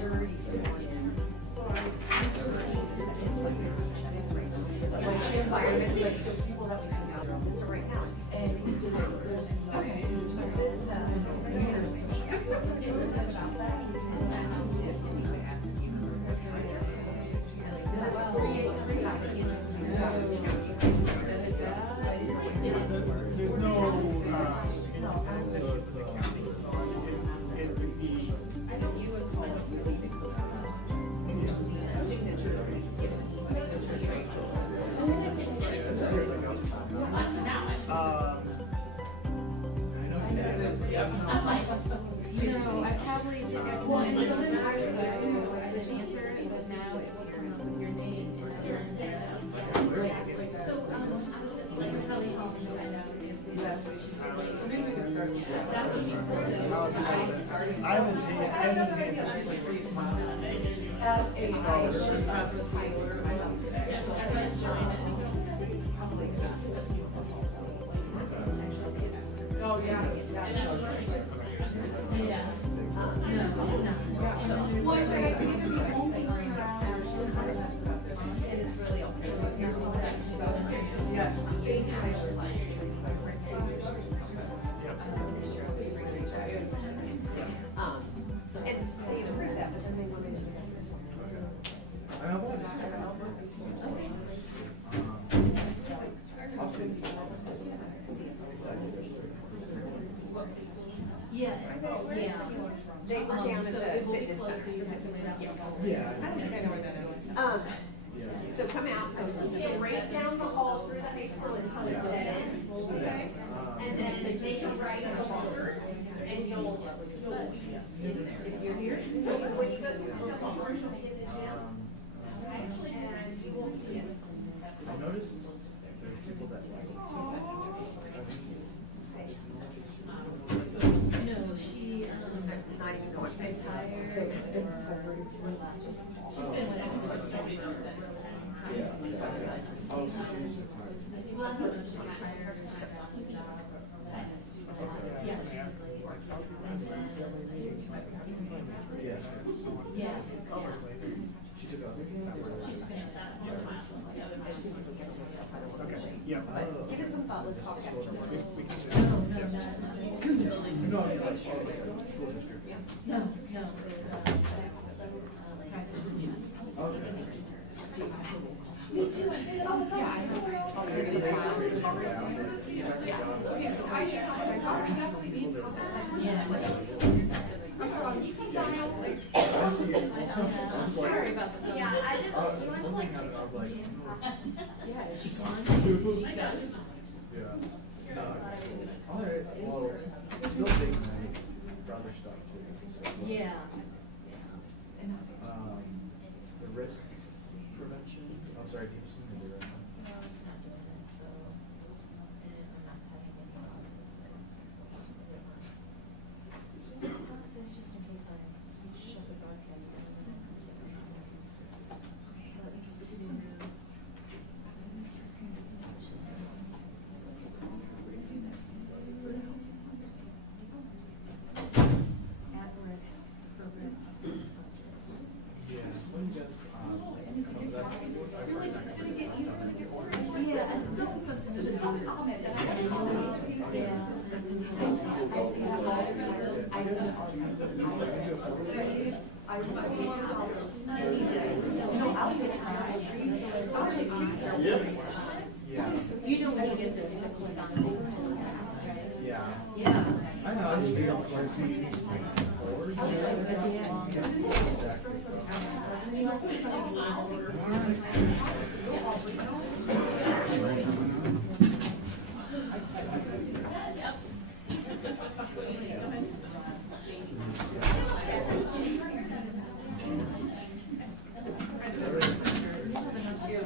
jury sworn in. Like the environments, like the people that we hang out with, it's right now. And he just, there's, okay, so this, I probably did. Well, and so then I was like, I didn't answer it, but now it will come up with your name. So, like, probably help me find out if the evaluation. So maybe we can start with that. I haven't paid As a scholarship process for order, I love it. So oh, yeah. Yeah. Well, I said I could either be only around and it's really also yes. And they approved that, but then they wanted to. Yeah. They were down at the fitness center. Yeah. I don't think I know where that is. So come out, so right down the hall through the high school until the dead end. Okay. And then take a right along first, and you'll if you're here. When you go through the George, you'll be in the gym. Okay. And you will see it. I noticed there's people that No, she Not even going. retired. She's been with everybody. oh, so she's retired. Well, no, she retired. Yeah, she was late. Yes. Yeah. She took off. She took it. Okay. Yeah. Give it some thought, let's talk after. No, no, No, like school district. no, no. Okay. Me too, I say that all the time. Okay, so I definitely need some. Yeah. You can dial. Sorry about the. Yeah, I just, you went to like. I was like, Yeah, is she gone? She does. yeah. All right. Well, still think my brother stuff too. So, Yeah. the risk prevention. I'm sorry, do you have something to do right now? No, it's not doing it, so. And I'm not having any problems. It's just in case I shut the broadcast down and then I'm sitting on there. Okay, let me continue now. At risk program. Yeah, so you guys, Yeah, and this is a tough comment that I don't know. Yeah. I see how I see I was any day. You know, I'll take time. I'll take time. yeah, you know when you get this to click on it. yeah. Yeah. I know, I just feel it's like forward.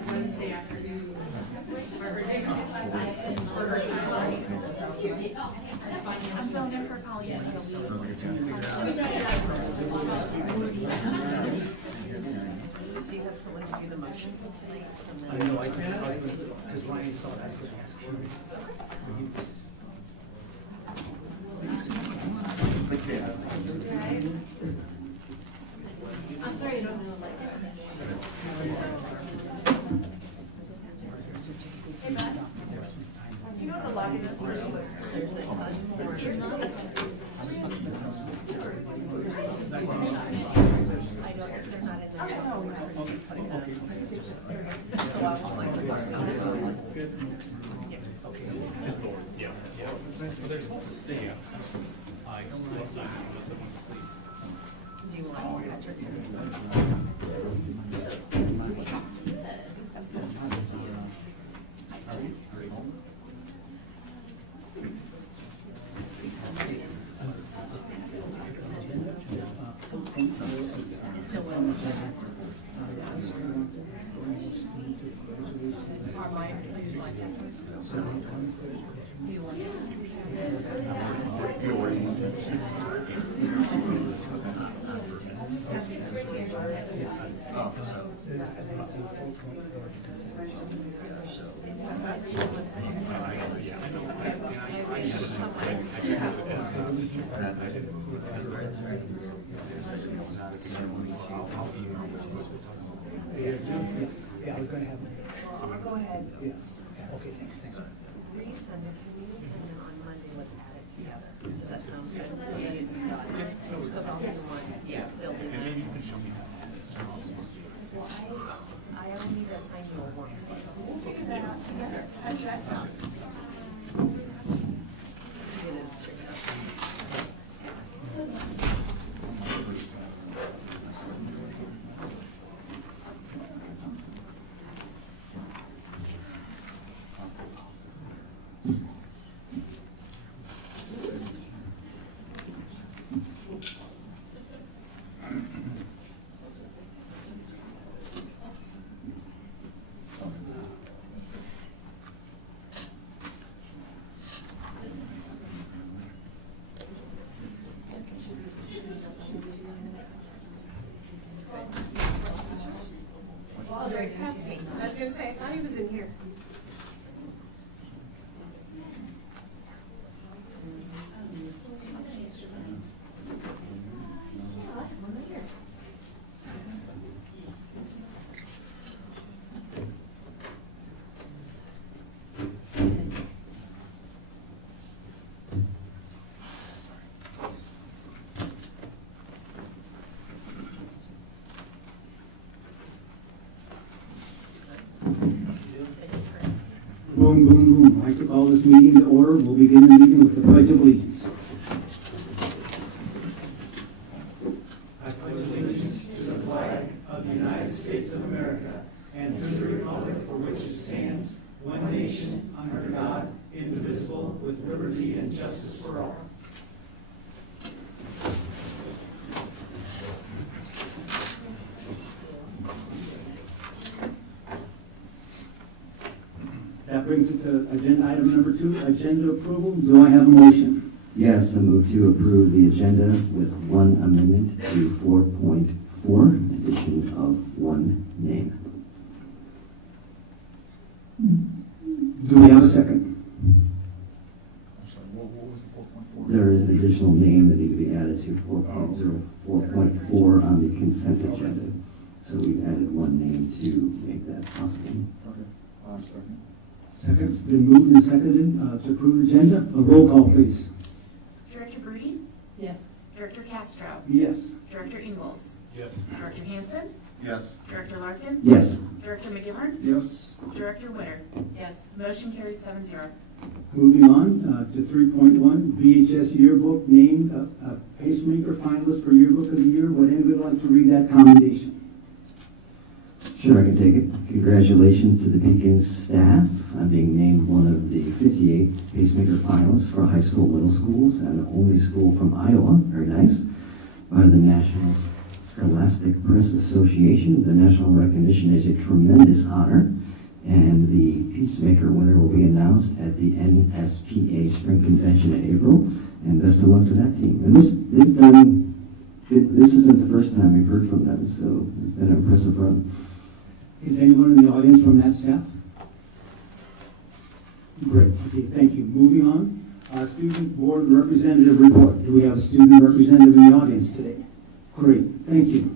Wednesday afternoon. I'm still there for Polly. Do you have someone to do the motion tonight? I know, I can't, because Ryan saw that, I was gonna ask him. They're supposed to stay up. I don't know if I'm supposed to sleep. Do you want Patrick to? Still will. Or mine, you like it? Do you want Yeah, I was gonna have. Go ahead. Yeah, okay, thanks. Resend it to me, and then on Monday, let's add it together. Does that sound good? So that it's done. Because I'll do one, yeah, they'll do that. Maybe you can show me how. Well, I only need to sign you a warrant. We'll figure that out together. How does that sound? Get it straightened out. Walter, pass me. I was gonna say, I thought he was in here. Boom, boom, boom. I'd like to call this meeting to order. We'll begin the meeting with the Pledge of Allegiance. I pledge allegiance to the flag of the United States of America and to the republic for which it stands, one nation, under God, indivisible, with liberty and justice for all. That brings it to agenda item number 2, agenda approval. Do I have a motion? Yes, I move to approve the agenda with one amendment to 4.4, addition of one name. Do we have a second? What was the 4.4? There is an additional name that needs to be added to 4.4 on the consent agenda. So we've added one name to make that possible. Okay, second. Second's been moved and seconded to approve the agenda. A roll call, please. Director Green? Yes. Director Castro? Yes. Director Ingalls? Yes. Director Hansen? Yes. Director Larkin? Yes. Director McGivern? Yes. Director Winter? Yes. Motion carried 7-0. Moving on to 3.1, VHS yearbook named a pacemaker finalist for yearbook of the year. Would anybody like to read that commendation? Sure, I can take it. Congratulations to the Beacon staff on being named one of the 58 pacemaker finalists for high school, middle schools, and the only school from Iowa, very nice, by the National Scholastic Press Association. The national recognition is a tremendous honor, and the pacemaker winner will be announced at the NSPA Spring Convention in April, and best of luck to that team. And they've done, this isn't the first time we've heard from them, so it's been an impressive run. Is anyone in the audience from that staff? Great. Okay, thank you. Moving on, student board representative report. Do we have a student representative in the audience today? Great, thank you.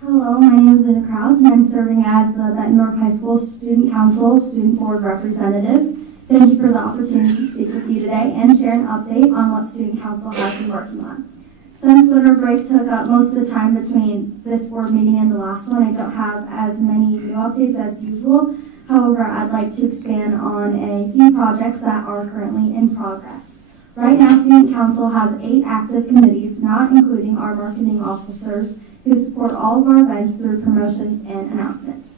Hello, my name is Rosalina Krause, and I'm serving as the Bettendorf High School Student Council Student Board Representative. Thank you for the opportunity to speak with you today and share an update on what Student Council has been working on. Since winter break took up most of the time between this board meeting and the last one, I don't have as many new updates as usual. However, I'd like to expand on a few projects that are currently in progress. Right now, Student Council has 8 active committees, not including our marketing officers, who support all of our events through promotions and announcements.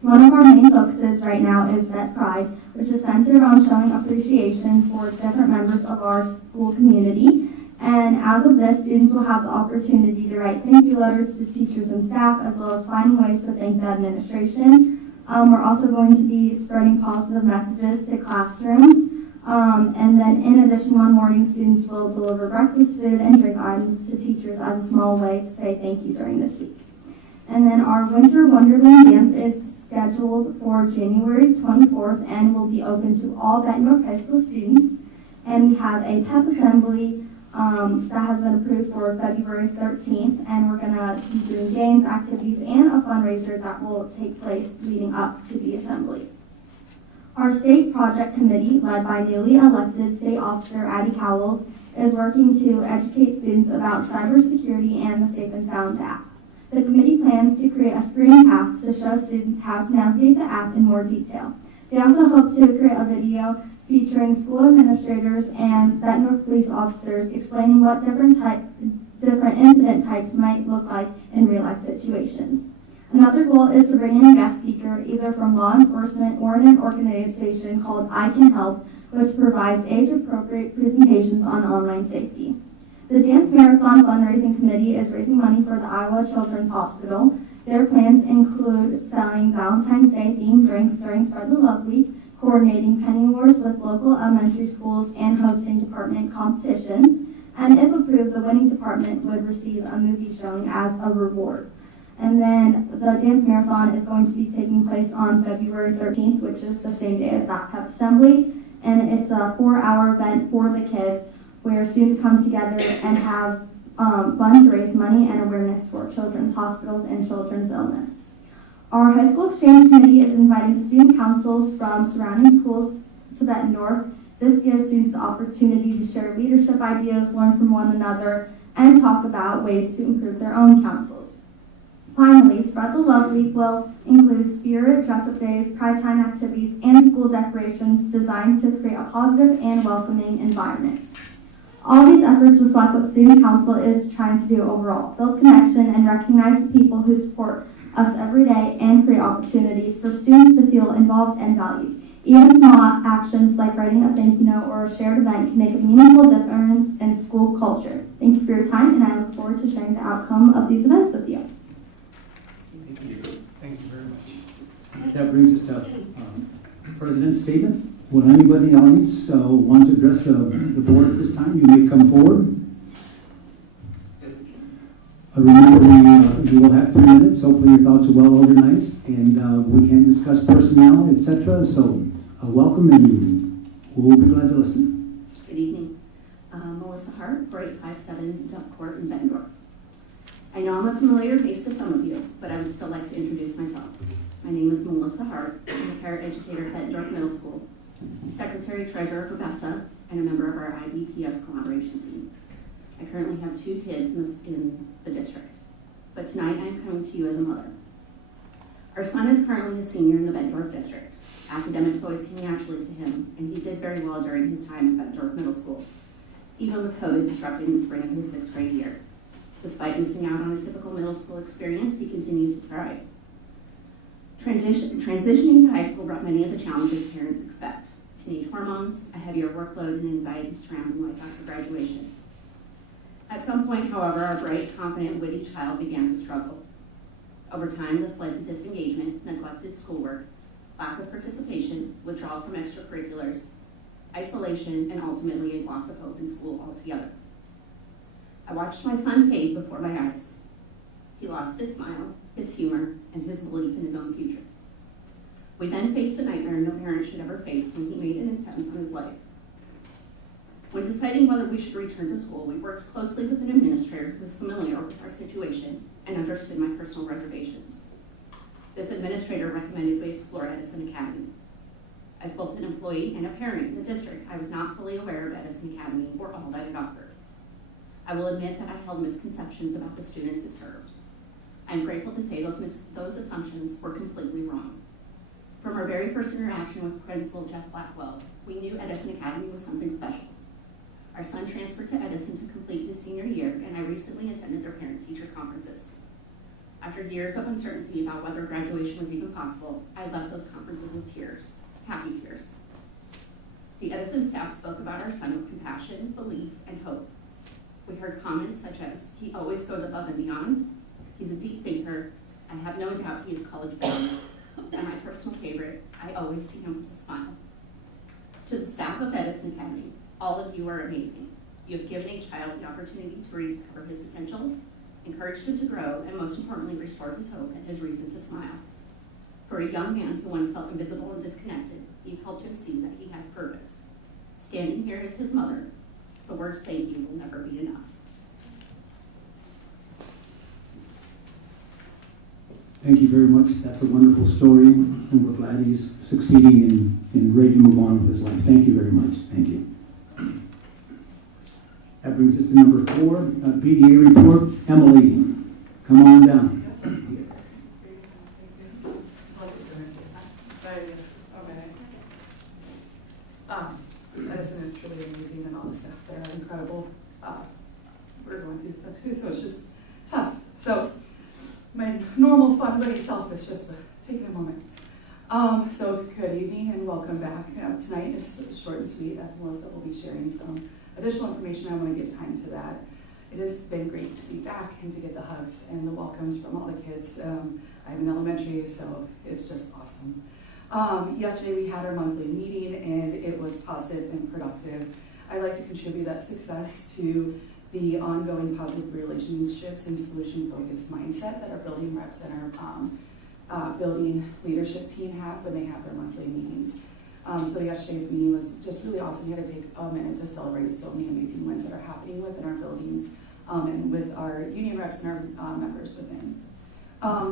One of our main focuses right now is Bett Pride, which is centered on showing appreciation for different members of our school community. And as of this, students will have the opportunity to write thank you letters to teachers and staff, as well as finding ways to thank the administration. We're also going to be spreading positive messages to classrooms. And then in addition, one morning, students will deliver breakfast food and drink items to teachers as a small way to say thank you during this week. And then our Winter Wonderland Dance is scheduled for January 24th and will be open to all Bettendorf High School students. And we have a pep assembly that has been approved for February 13th, and we're going to be doing games, activities, and a fundraiser that will take place leading up to the assembly. Our state project committee, led by newly elected state officer Addie Cowles, is working to educate students about cybersecurity and the Safe and Sound app. The committee plans to create a screencast to show students how to navigate the app in more detail. They also hope to create a video featuring school administrators and Bettendorf police officers explaining what different incident types might look like in real-life situations. Another goal is to bring in a guest speaker, either from law enforcement or an organization called I Can Help, which provides age-appropriate presentations on online safety. The Dance Marathon Fundraising Committee is raising money for the Iowa Children's Hospital. Their plans include selling Valentine's Day themed drinks during Spread the Love Week, coordinating penny wars with local elementary schools, and hosting department competitions. And if approved, the winning department would receive a movie showing as a reward. And then the Dance Marathon is going to be taking place on February 13th, which is the same day as that pep assembly. And it's a 4-hour event for the kids where students come together and have fun to raise money and awareness for children's hospitals and children's illness. Our high school exchange committee is inviting student councils from surrounding schools to Bettendorf. This gives students the opportunity to share leadership ideas, learn from one another, and talk about ways to improve their own councils. Finally, Spread the Love Week will include spirit, dress-up days, pride time activities, and school decorations designed to create a positive and welcoming environment. All these efforts reflect what Student Council is trying to do overall: build connection and recognize the people who support us every day and create opportunities for students to feel involved and valued. Even small actions like writing a thank you note or a shared event can make a meaningful difference in school culture. Thank you for your time, and I look forward to sharing the outcome of these events with you. Thank you very much. That brings us to President's statement. Would anybody in the audience want to address the board at this time? You may come forward. Remember, you will have 3 minutes. Hopefully your thoughts are well organized, and we can discuss personnel, etc. So welcome, and we'll be glad to listen. Good evening. Melissa Hart, 4857 Duck Court in Bettendorf. I know I'm a familiar face to some of you, but I would still like to introduce myself. My name is Melissa Hart. I'm a paraeducator at Bettendorf Middle School, secretary-treasurer for BESA, and a member of our IBPS collaboration team. I currently have 2 kids in the district, but tonight I am coming to you as a mother. Our son is currently a senior in the Bettendorf district. Academics always came naturally to him, and he did very well during his time at Bettendorf Middle School, even with COVID disrupting the spring of his 6th grade year. Despite missing out on a typical middle school experience, he continued to thrive. Transitioning to high school brought many of the challenges parents expect: teenage hormones, a heavier workload, and anxiety surrounding life after graduation. At some point, however, our bright, confident, witty child began to struggle. Over time, this led to disengagement, neglected schoolwork, lack of participation, withdrawal from extracurriculars, isolation, and ultimately a loss of hope in school altogether. I watched my son fade before my eyes. He lost his smile, his humor, and his belief in his own future. We then faced a nightmare no parent should ever face when he made an attempt on his life. When deciding whether we should return to school, we worked closely with an administrator who was familiar with our situation and understood my personal reservations. This administrator recommended we explore Edison Academy. As both an employee and a parent in the district, I was not fully aware of Edison Academy or all that it offered. I will admit that I held misconceptions about the students it served. I am grateful to say those assumptions were completely wrong. From our very first interaction with Principal Jeff Blackwell, we knew Edison Academy was something special. Our son transferred to Edison to complete his senior year, and I recently attended their parent-teacher conferences. After years of uncertainty about whether graduation was even possible, I left those conferences with tears, happy tears. The Edison staff spoke about our son with compassion, belief, and hope. We heard comments such as, "He always goes above and beyond," "He's a deep thinker," "I have no doubt he is college bound," and my personal favorite, "I always see him with a smile." To the staff of Edison Academy, all of you are amazing. You have given a child the opportunity to rediscover his potential, encouraged him to grow, and most importantly, restored his hope and his reason to smile. For a young man who once felt invisible and disconnected, you helped him see that he has purpose. Standing here as his mother, the words "thank you" will never be enough. Thank you very much. That's a wonderful story, and we're glad he's succeeding and ready to move on with his life. Thank you very much. Thank you. That brings us to number 4, BDA report. Emily, come on down. Edison is truly amazing, and all the staff there are incredible. We're going through stuff too, so it's just tough. So my normal fun buddy self is just taking a moment. So good evening and welcome back. Tonight is short and sweet, as Melissa will be sharing some additional information. I want to give time to that. It has been great to be back and to get the hugs and the welcomes from all the kids. I have an elementary, so it's just awesome. Yesterday we had our monthly meeting and it was positive and productive. I'd like to contribute that success to the ongoing positive relationships and solution-focused mindset that our building reps and our building leadership team have when they have their monthly meetings. So yesterday's meeting was just really awesome. We had to take a minute to celebrate so many amazing wins that are happening within our buildings and with our union reps and our members within.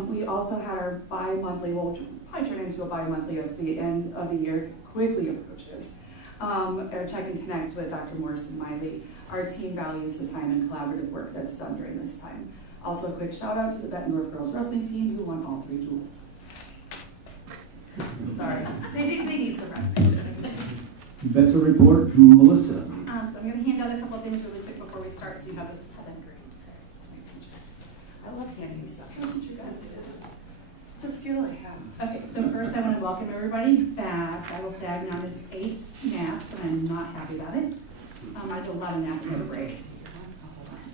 We also had our bi-monthly, well, probably turn into a bi-monthly as the end of the year quickly approaches. Our check and connect with Dr. Morris and Miley. Our team values the time and collaborative work that's done during this time. Also a quick shout out to the Bettendorf girls wrestling team who won all 3 duels. Sorry, they need some recognition. That's a report from Melissa. So I'm going to hand out a couple of things really quick before we start, so you have this pen and green. I love handing stuff. Don't you guys? It's a skill I have. Okay, so first I want to welcome everybody back. I will say I've now missed 8 naps, and I'm not happy about it. I did a lot of napping over break.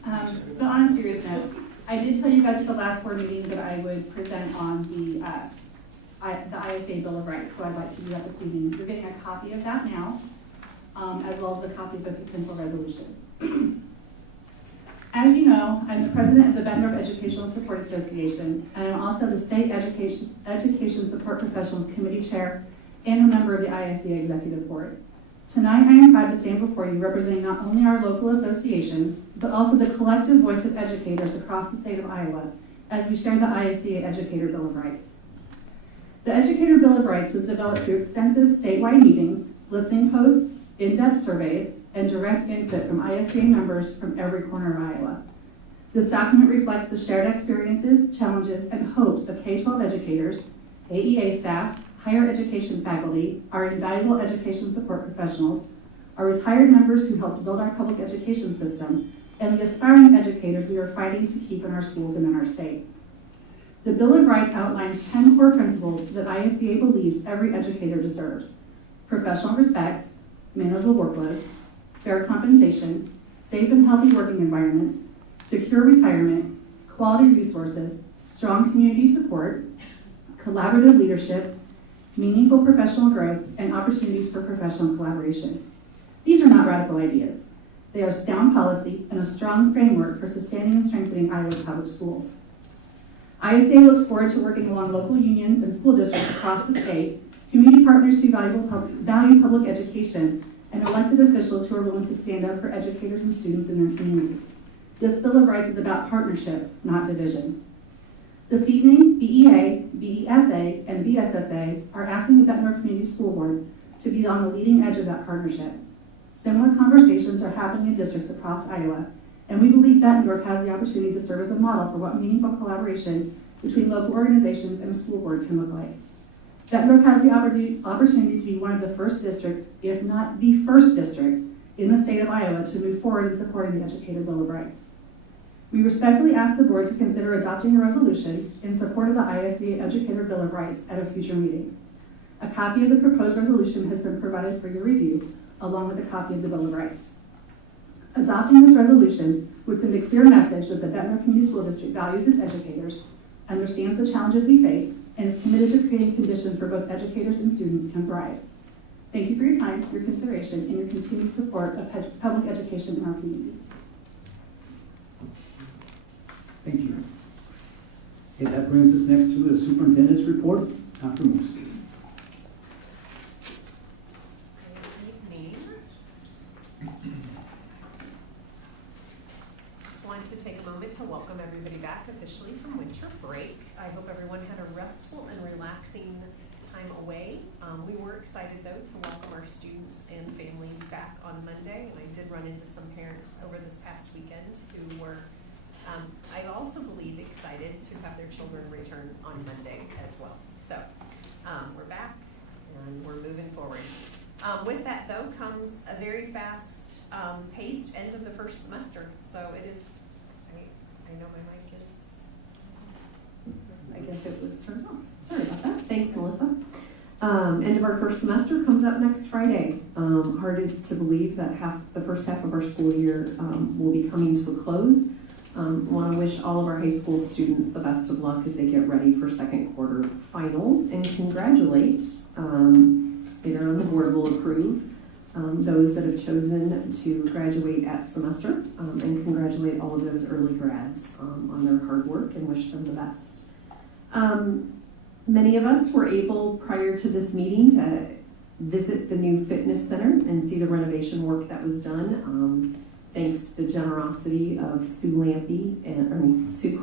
But on a serious note, I did tell you guys at the last board meeting that I would present on the ISA Bill of Rights, so I'd like to do that this evening. You're getting a copy of that now, as well as a copy of the potential resolution. As you know, I'm the president of the Bettendorf Educational Support Association, and I'm also the State Education Support Professionals Committee Chair and a member of the ISA Executive Board. Tonight, I am proud to stand before you representing not only our local associations, but also the collective voice of educators across the state of Iowa as we share the ISA Educator Bill of Rights. The Educator Bill of Rights was developed through extensive statewide meetings, listening posts, in-depth surveys, and direct input from ISA members from every corner of Iowa. This document reflects the shared experiences, challenges, and hopes of K-12 educators, AEA staff, higher education faculty, our invaluable education support professionals, our retired members who helped build our public education system, and the aspiring educators we are fighting to keep in our schools and in our state. The Bill of Rights outlines 10 core principles that ISA believes every educator deserves: professional respect, manageable workloads, fair compensation, safe and healthy working environments, secure retirement, quality resources, strong community support, collaborative leadership, meaningful professional growth, and opportunities for professional collaboration. These are not radical ideas. They are sound policy and a strong framework for sustaining and strengthening Iowa's public schools. ISA looks forward to working along local unions and school districts across the state, community partners who value public education, and elected officials who are willing to stand up for educators and students in their communities. This Bill of Rights is about partnership, not division. This evening, BEA, BESA, and BSSA are asking the Bettendorf Community School Board to be on the leading edge of that partnership. Similar conversations are happening in districts across Iowa, and we believe Bettendorf has the opportunity to serve as a model for what meaningful collaboration between local organizations and a school board can look like. Bettendorf has the opportunity to be one of the first districts, if not the first district, in the state of Iowa to move forward in supporting the Educator Bill of Rights. We respectfully ask the board to consider adopting a resolution in support of the ISD Educator Bill of Rights at a future meeting. A copy of the proposed resolution has been provided for your review, along with a copy of the Bill of Rights. Adopting this resolution would send a clear message that the Bettendorf Community School District values its educators, understands the challenges we face, and is committed to creating conditions for both educators and students can thrive. Thank you for your time, your consideration, and your continued support of public education in our community. Thank you. Okay, that brings us next to the superintendent's report. Dr. Moose. Good evening. Just wanted to take a moment to welcome everybody back officially from winter break. I hope everyone had a restful and relaxing time away. We were excited though to welcome our students and families back on Monday, and I did run into some parents over this past weekend who were I also believe excited to have their children return on Monday as well. So we're back and we're moving forward. With that though comes a very fast paced end of the first semester. So it is, I know my mic is, I guess it was turned on. Sorry about that. Thanks, Melissa. End of our first semester comes up next Friday. Hard to believe that the first half of our school year will be coming to a close. Want to wish all of our high school students the best of luck as they get ready for second quarter finals, and congratulate, later on the board will approve those that have chosen to graduate at semester, and congratulate all of those early grads on their hard work and wish them the best. Many of us were able prior to this meeting to visit the new fitness center and see the renovation work that was done. Thanks to the generosity of Sue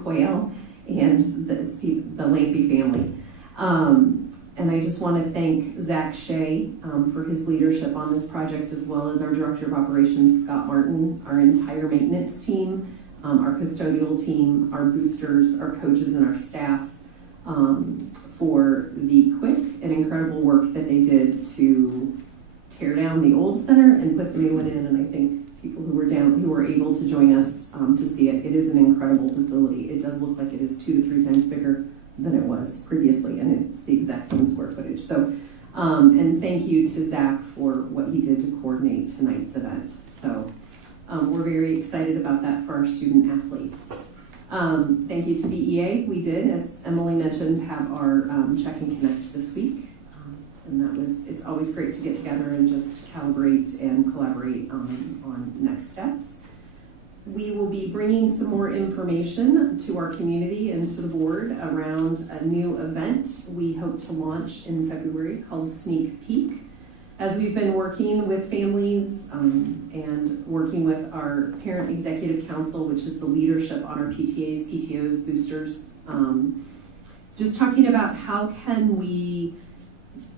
Quayle and the Lampy family. And I just want to thank Zach Shea for his leadership on this project, as well as our Director of Operations, Scott Martin, our entire maintenance team, our custodial team, our boosters, our coaches, and our staff for the quick and incredible work that they did to tear down the old center and put the new one in. And I think people who were able to join us to see it. It is an incredible facility. It does look like it is 2 to 3 times bigger than it was previously, and it's the exact same square footage. So, and thank you to Zach for what he did to coordinate tonight's event. So, we're very excited about that for our student athletes. Thank you to BEA. We did, as Emily mentioned, have our Check and Connect this week. And it's always great to get together and just calibrate and collaborate on next steps. We will be bringing some more information to our community and to the board around a new event we hope to launch in February called Sneak Peek. As we've been working with families and working with our Parent Executive Council, which is the leadership on our PTAs, PTOs, boosters, just talking about how can we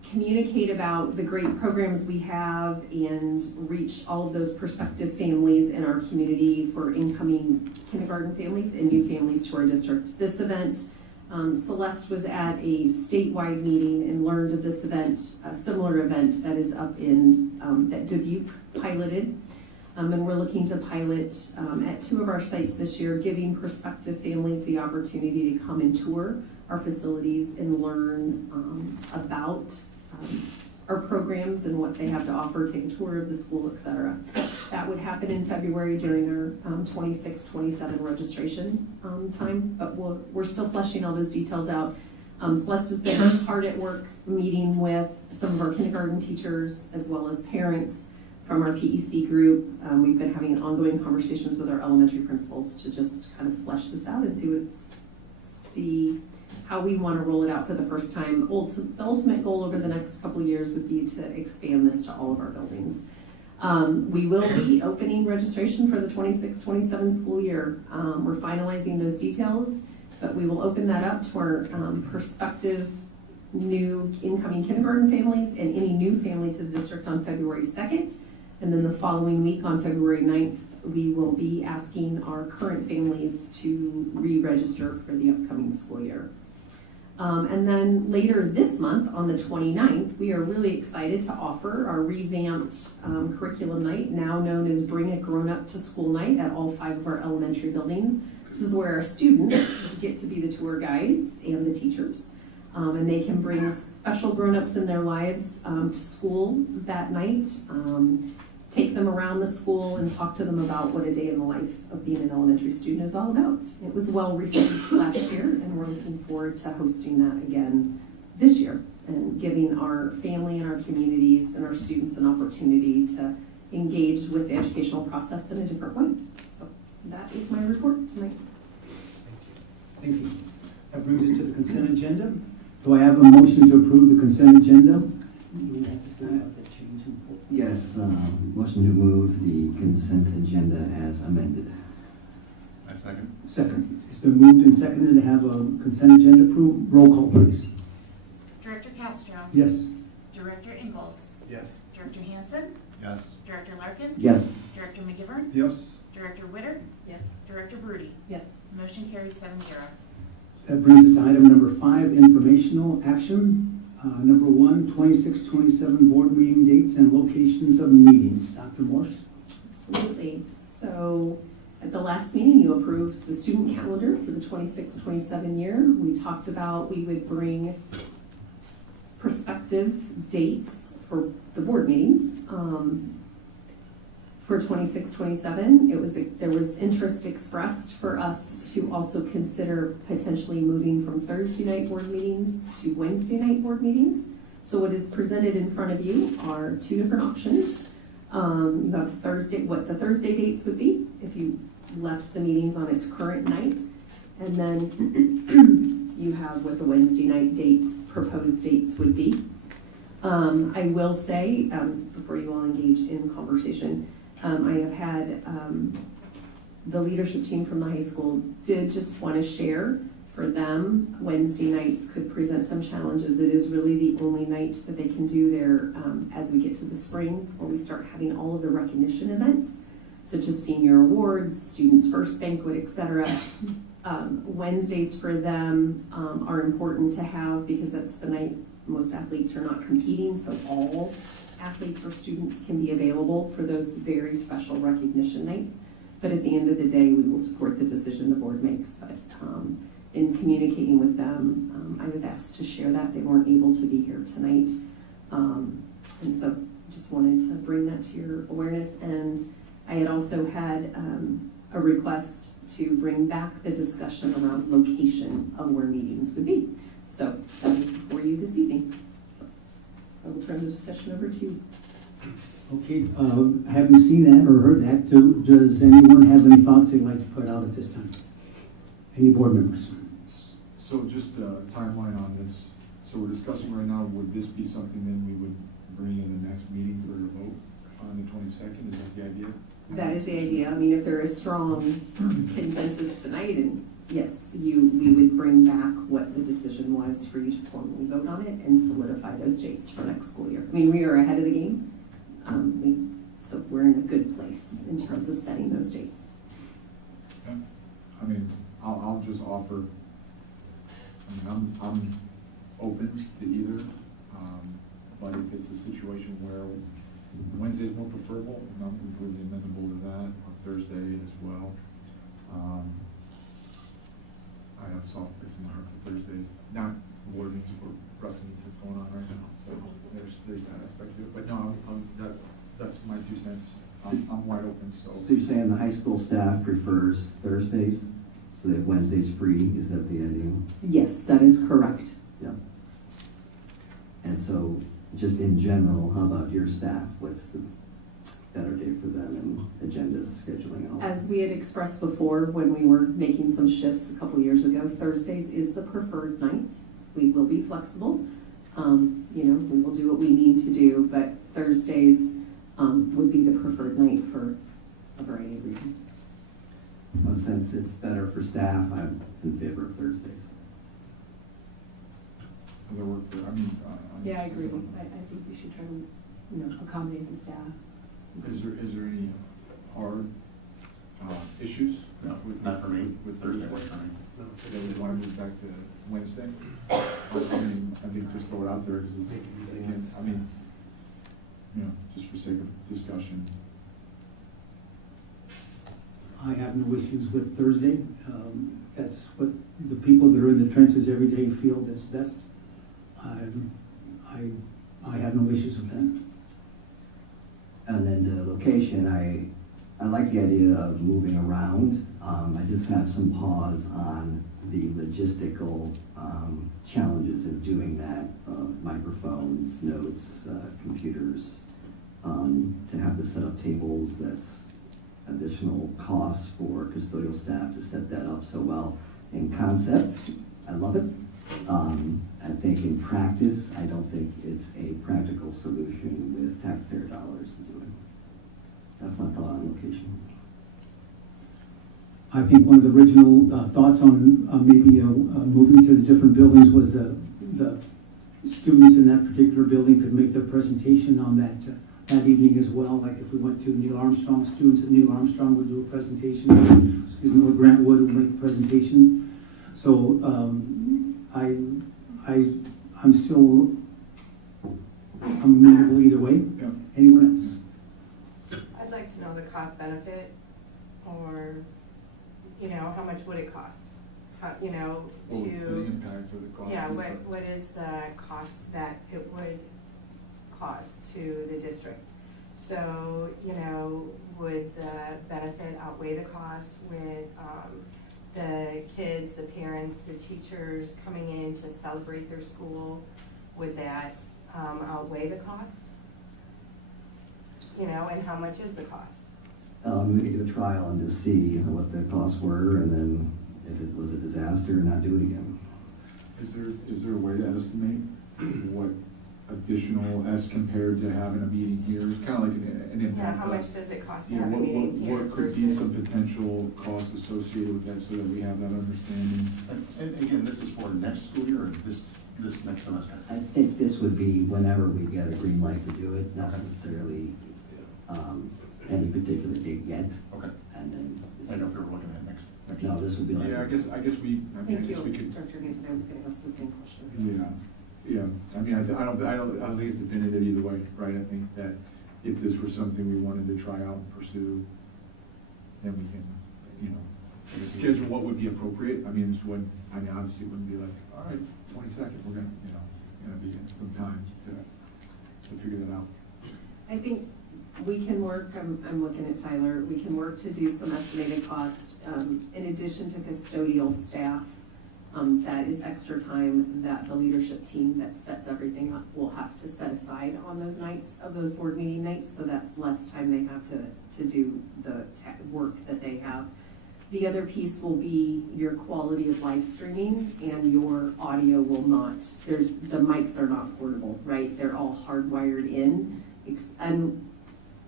communicate about the great programs we have and reach all of those prospective families in our community for incoming kindergarten families and new families to our district. This event, Celeste was at a statewide meeting and learned of this event, a similar event that is up in, that Dubuque piloted. And we're looking to pilot at 2 of our sites this year, giving prospective families the opportunity to come and tour our facilities and learn about our programs and what they have to offer, take a tour of the school, etc. That would happen in February during our 26-27 registration time, but we're still fleshing all those details out. Celeste has been hard at work meeting with some of our kindergarten teachers as well as parents from our PEC group. We've been having ongoing conversations with our elementary principals to just kind of flesh this out and see how we want to roll it out for the first time. The ultimate goal over the next couple of years would be to expand this to all of our buildings. We will be opening registration for the 26-27 school year. We're finalizing those details. But we will open that up to our prospective new incoming kindergarten families and any new family to the district on February 2nd. And then the following week on February 9th, we will be asking our current families to re-register for the upcoming school year. And then later this month, on the 29th, we are really excited to offer our revamped curriculum night, now known as Bring a Grown Up to School Night at all 5 of our elementary buildings. This is where our students get to be the tour guides and the teachers. And they can bring special grown-ups in their lives to school that night, take them around the school and talk to them about what a day in the life of being an elementary student is all about. It was well received last year, and we're looking forward to hosting that again this year and giving our family and our communities and our students an opportunity to engage with the educational process in a different way. So that is my report tonight. Thank you. That brings us to the consent agenda. Do I have a motion to approve the consent agenda? We have to start out the change in full. Yes, motion to move the consent agenda as amended. I second. Second. It's been moved and seconded to have a consent agenda approved. Roll call, please. Director Castro. Yes. Director Ingalls. Yes. Director Hansen. Yes. Director Larkin. Yes. Director McGivern. Yes. Director Witter. Yes. Director Broody. Yes. Motion carried 7-0. That brings us to item number 5, informational action. Number 1, 26-27 board meeting dates and locations of meetings. Dr. Morse? Absolutely. So at the last meeting, you approved the student calendar for the 26-27 year. We talked about we would bring prospective dates for the board meetings. For 26-27, there was interest expressed for us to also consider potentially moving from Thursday night board meetings to Wednesday night board meetings. So what is presented in front of you are 2 different options. You have Thursday, what the Thursday dates would be if you left the meetings on its current night, and then you have what the Wednesday night dates, proposed dates would be. I will say, before you all engage in conversation, I have had the leadership team from the high school did just want to share for them. Wednesday nights could present some challenges. It is really the only night that they can do there as we get to the spring, where we start having all of the recognition events, such as senior awards, students' first banquet, etc. Wednesdays for them are important to have because that's the night most athletes are not competing, so all athletes or students can be available for those very special recognition nights. But at the end of the day, we will support the decision the board makes. But in communicating with them, I was asked to share that. They weren't able to be here tonight. And so just wanted to bring that to your awareness. And I had also had a request to bring back the discussion around location of where meetings would be. So that is before you this evening. I will turn the discussion over to you. Okay, having seen that or heard that, does anyone have any thoughts they'd like to put out at this time? Any board members? So just a timeline on this. So we're discussing right now, would this be something then we would bring in the next meeting for your vote on the 22nd? Is that the idea? That is the idea. I mean, if there is strong consensus tonight, and yes, we would bring back what the decision was for you to formally vote on it and solidify those dates for next school year. I mean, we are ahead of the game, so we're in a good place in terms of setting those dates. Yeah. I mean, I'll just offer. I mean, I'm open to either, but if it's a situation where Wednesday is more preferable, and I'm completely amenable to that, or Thursday as well. I have soft place in my heart for Thursdays. Not board meetings for wrestling meets that's going on right now, so there's that aspect to it. But no, that's my 2 cents. I'm wide open. So you're saying the high school staff prefers Thursdays, so that Wednesday's free? Is that the idea? Yes, that is correct. Yeah. And so, just in general, how about your staff? What's the better day for them and agendas, scheduling, and all that? As we had expressed before when we were making some shifts a couple years ago, Thursdays is the preferred night. We will be flexible. We will do what we need to do, but Thursdays would be the preferred night for a variety of reasons. But since it's better for staff, I'm in favor of Thursdays. Does it work for, I mean, Yeah, I agree. I think we should try to, accommodate the staff. Is there any hard, issues? No, with- not for me. With Thursday Thursday? works for me. That we want to move back to Wednesday? I mean, I think just throw it out there, because it's, again, I mean, just for sake of discussion. I have no issues with Thursday. That's what the people that are in the trenches every day feel that's best. I have no issues with that. And then the location, I like the idea of moving around. I just have some pause on the logistical challenges of doing that, microphones, notes, computers. To have to set up tables, that's additional costs for custodial staff to set that up so well. In concept, I love it. I think in practice, I don't think it's a practical solution with taxpayer dollars to do it. That's my thought on location. I think one of the original thoughts on maybe moving to the different buildings was the students in that particular building could make their presentation on that evening as well. Like if we went to Neil Armstrong, students at Neil Armstrong would do a presentation, or Grant Wood would make a presentation. So I'm still amenable either way. Yeah. Anyone else? I'd like to know the cost benefit, or, how much would it cost? How, What would be the impact or the cost? yeah, what is the cost that it would cost to the district? So, would the benefit outweigh the cost with, the kids, the parents, the teachers coming in to celebrate their school? Would that, outweigh the cost? And how much is the cost? We could do a trial and just see what the costs were, and then if it was a disaster, not do it again. Is there a way to estimate what additional, as compared to having a meeting here, kind of like an impact? Yeah, how much does it cost to Yeah, have a meeting here what could be some versus? potential costs associated with that, so that we have that understanding? And again, this is for next school year or this next semester? I think this would be whenever we get a green light to do it, not necessarily any particular date yet. Okay. And then. I know if we were looking at next No, year. this would be like. Yeah, I guess we, Thank guess we you, could. Director Gates, I was going to ask the same question. Yeah, I mean, I don't think it's definitive either way, right? I think that if this were something we wanted to try out and pursue, then we can, schedule what would be appropriate. I mean, obviously it wouldn't be like, all right, 22nd, we're gonna, it's gonna be some time to figure that out. I think we can work, I'm looking at Tyler, we can work to do some estimated cost, in addition to custodial staff. That is extra time that the leadership team that sets everything up will have to set aside on those nights of those board meeting nights, so that's less time they have to do the work that they have. The other piece will be your quality of live streaming, and your audio will not, the mics are not portable, right? They're all hardwired in,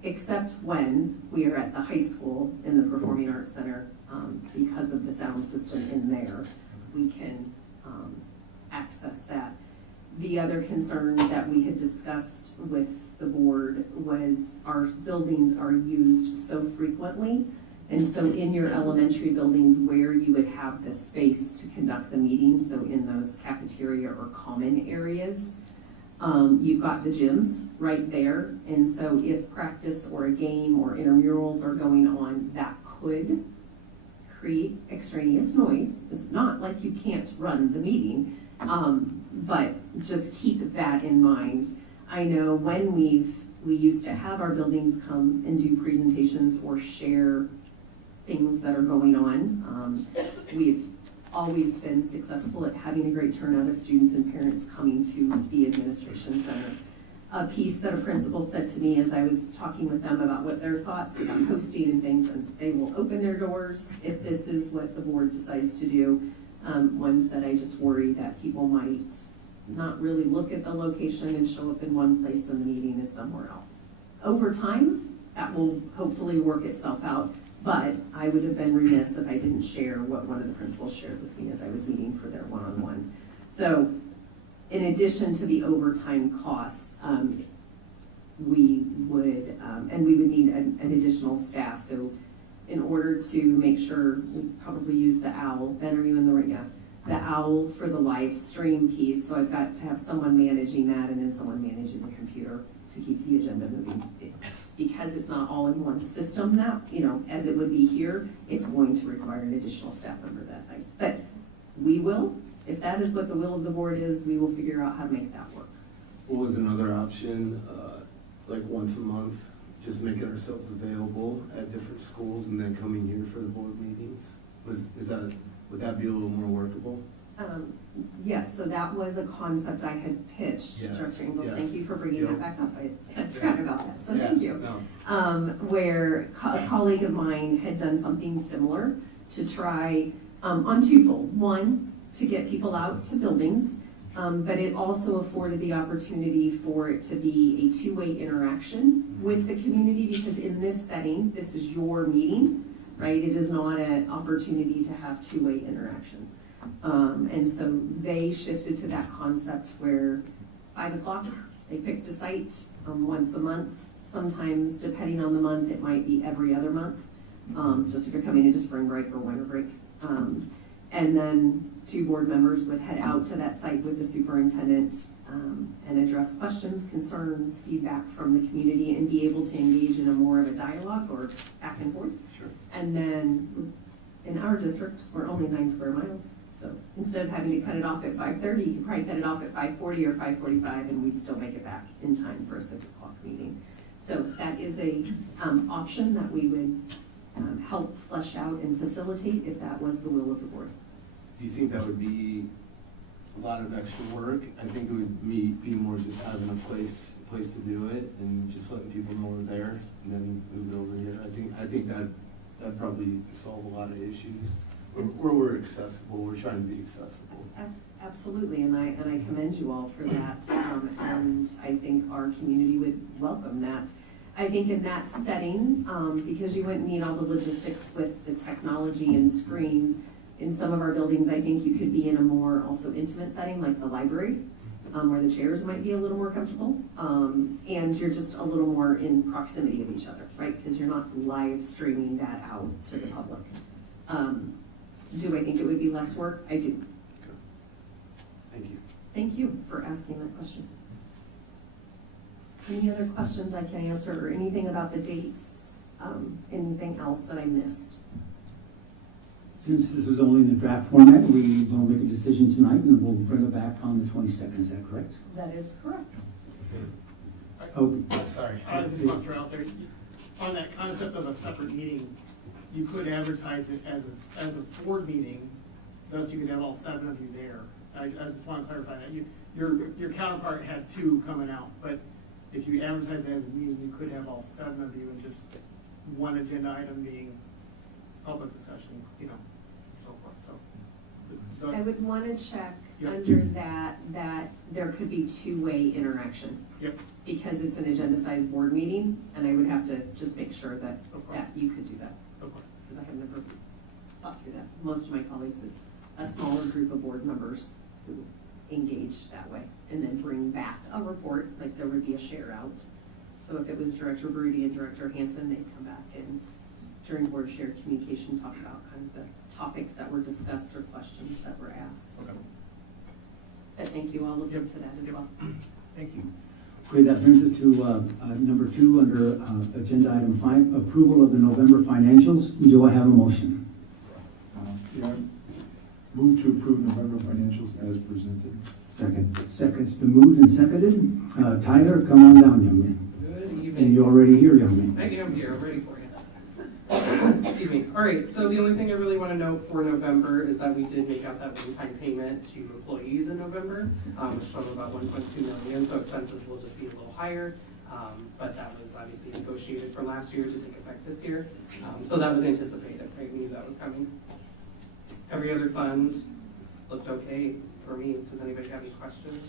except when we are at the high school in the Performing Arts Center, because of the sound system in there, we can access that. The other concern that we had discussed with the board was our buildings are used so frequently. And so in your elementary buildings where you would have the space to conduct the meeting, so in those cafeteria or common areas, you've got the gyms right there. And so if practice or a game or intramurals are going on, that could create extraneous noise. It's not like you can't run the meeting, but just keep that in mind. I know when we used to have our buildings come and do presentations or share things that are going on. We've always been successful at having a great turnout of students and parents coming to the administration center. A piece that a principal said to me as I was talking with them about what their thoughts about hosting and things, and they will open their doors if this is what the board decides to do. One said, I just worry that people might not really look at the location and show up in one place and the meeting is somewhere else. Over time, that will hopefully work itself out. But I would have been remiss if I didn't share what one of the principals shared with me as I was meeting for their one-on-one. So in addition to the overtime costs, we would need an additional staff. So in order to make sure, we probably use the owl. Ben, are you in the right? Yeah. The owl for the live stream piece. So I've got to have someone managing that and then someone managing the computer to keep the agenda moving. Because it's not all in one system now, as it would be here, it's going to require an additional staff member that night. But we will, if that is what the will of the board is, we will figure out how to make that work. What was another option, like once a month, just making ourselves available at different schools and then coming here for the board meetings? Would that be a little more workable? Yes, so that was a concept I had pitched, Yes, Director Ingles. yes. Thank you for bringing Yep. that back up. I forgot about that, so thank you. No. Where a colleague of mine had done something similar to try on twofold. One, to get people out to buildings, but it also afforded the opportunity for it to be a two-way interaction with the community, because in this setting, this is your meeting, right? It is not an opportunity to have two-way interaction. And so they shifted to that concept where 5 o'clock, they picked a site once a month. Sometimes, depending on the month, it might be every other month, just if you're coming into spring break or winter break. And then 2 board members would head out to that site with the superintendent and address questions, concerns, feedback from the community, and be able to engage in a more of a dialogue or back and forth. Sure. And then in our district, we're only 9 square miles. So instead of having to cut it off at 5:30, you could probably cut it off at 5:40 or 5:45, and we'd still make it back in time for a 6 o'clock meeting. So that is a option that we would help flesh out and facilitate if that was the will of the board. Do you think that would be a lot of extra work? I think it would be more just having a place to do it and just letting people know we're there and then move it over here. I think that probably solve a lot of issues. Where we're accessible, we're trying to be accessible. Absolutely, and I commend you all for that, and I think our community would welcome that. I think in that setting, because you wouldn't need all the logistics with the technology and screens, in some of our buildings, I think you could be in a more also intimate setting, like the library, where the chairs might be a little more comfortable, and you're just a little more in proximity of each other, right? Because you're not live streaming that out to the public. Do I think it would be less work? I do. Thank you. Thank you for asking that question. Any other questions I can answer, or anything about the dates? Anything else that I missed? Since this was only in the draft format, we will make a decision tonight and we'll bring it back on the 22nd, is that correct? That is correct. Oh, sorry. I was just going to throw out there, on that concept of a separate meeting, you could advertise it as a board meeting, thus you could have all 7 of you there. I just want to clarify that. Your counterpart had 2 coming out, but if you advertise it as a meeting, you could have all 7 of you and just one agenda item being public discussion, so forth, so. I would want to check Yep. under that there could be two-way interaction. Yep. Because it's an agenda-sized board meeting, and I would have to just make sure that you could do that. Of course. Because I have never thought through that. Most of my colleagues, it's a smaller group of board members who engage that way, and then bring back a report, like there would be a share out. So if it was Director Brody and Director Hansen, they'd come back and during board shared communication talk about kind of the topics that were discussed or questions that were asked. Okay. But thank you, I'll look into that as well. Thank you. okay, that brings us to number 2 under agenda item 5, approval of the November financials. Do I have a motion? Yeah. Move to approve November financials as presented. Second. Second's been moved and seconded. Tyler, come on down, young man. Good evening. And you're already here, young man. I am here. I'm ready for you. Excuse me. All right. So the only thing I really want to note for November is that we did make out that one-time payment to employees in November, which totaled about $1.2 million. So expenses will just be a little higher, but that was obviously negotiated from last year to take effect this year. So that was anticipated. Right? We knew that was coming. Every other fund looked okay for me. Does anybody have any questions?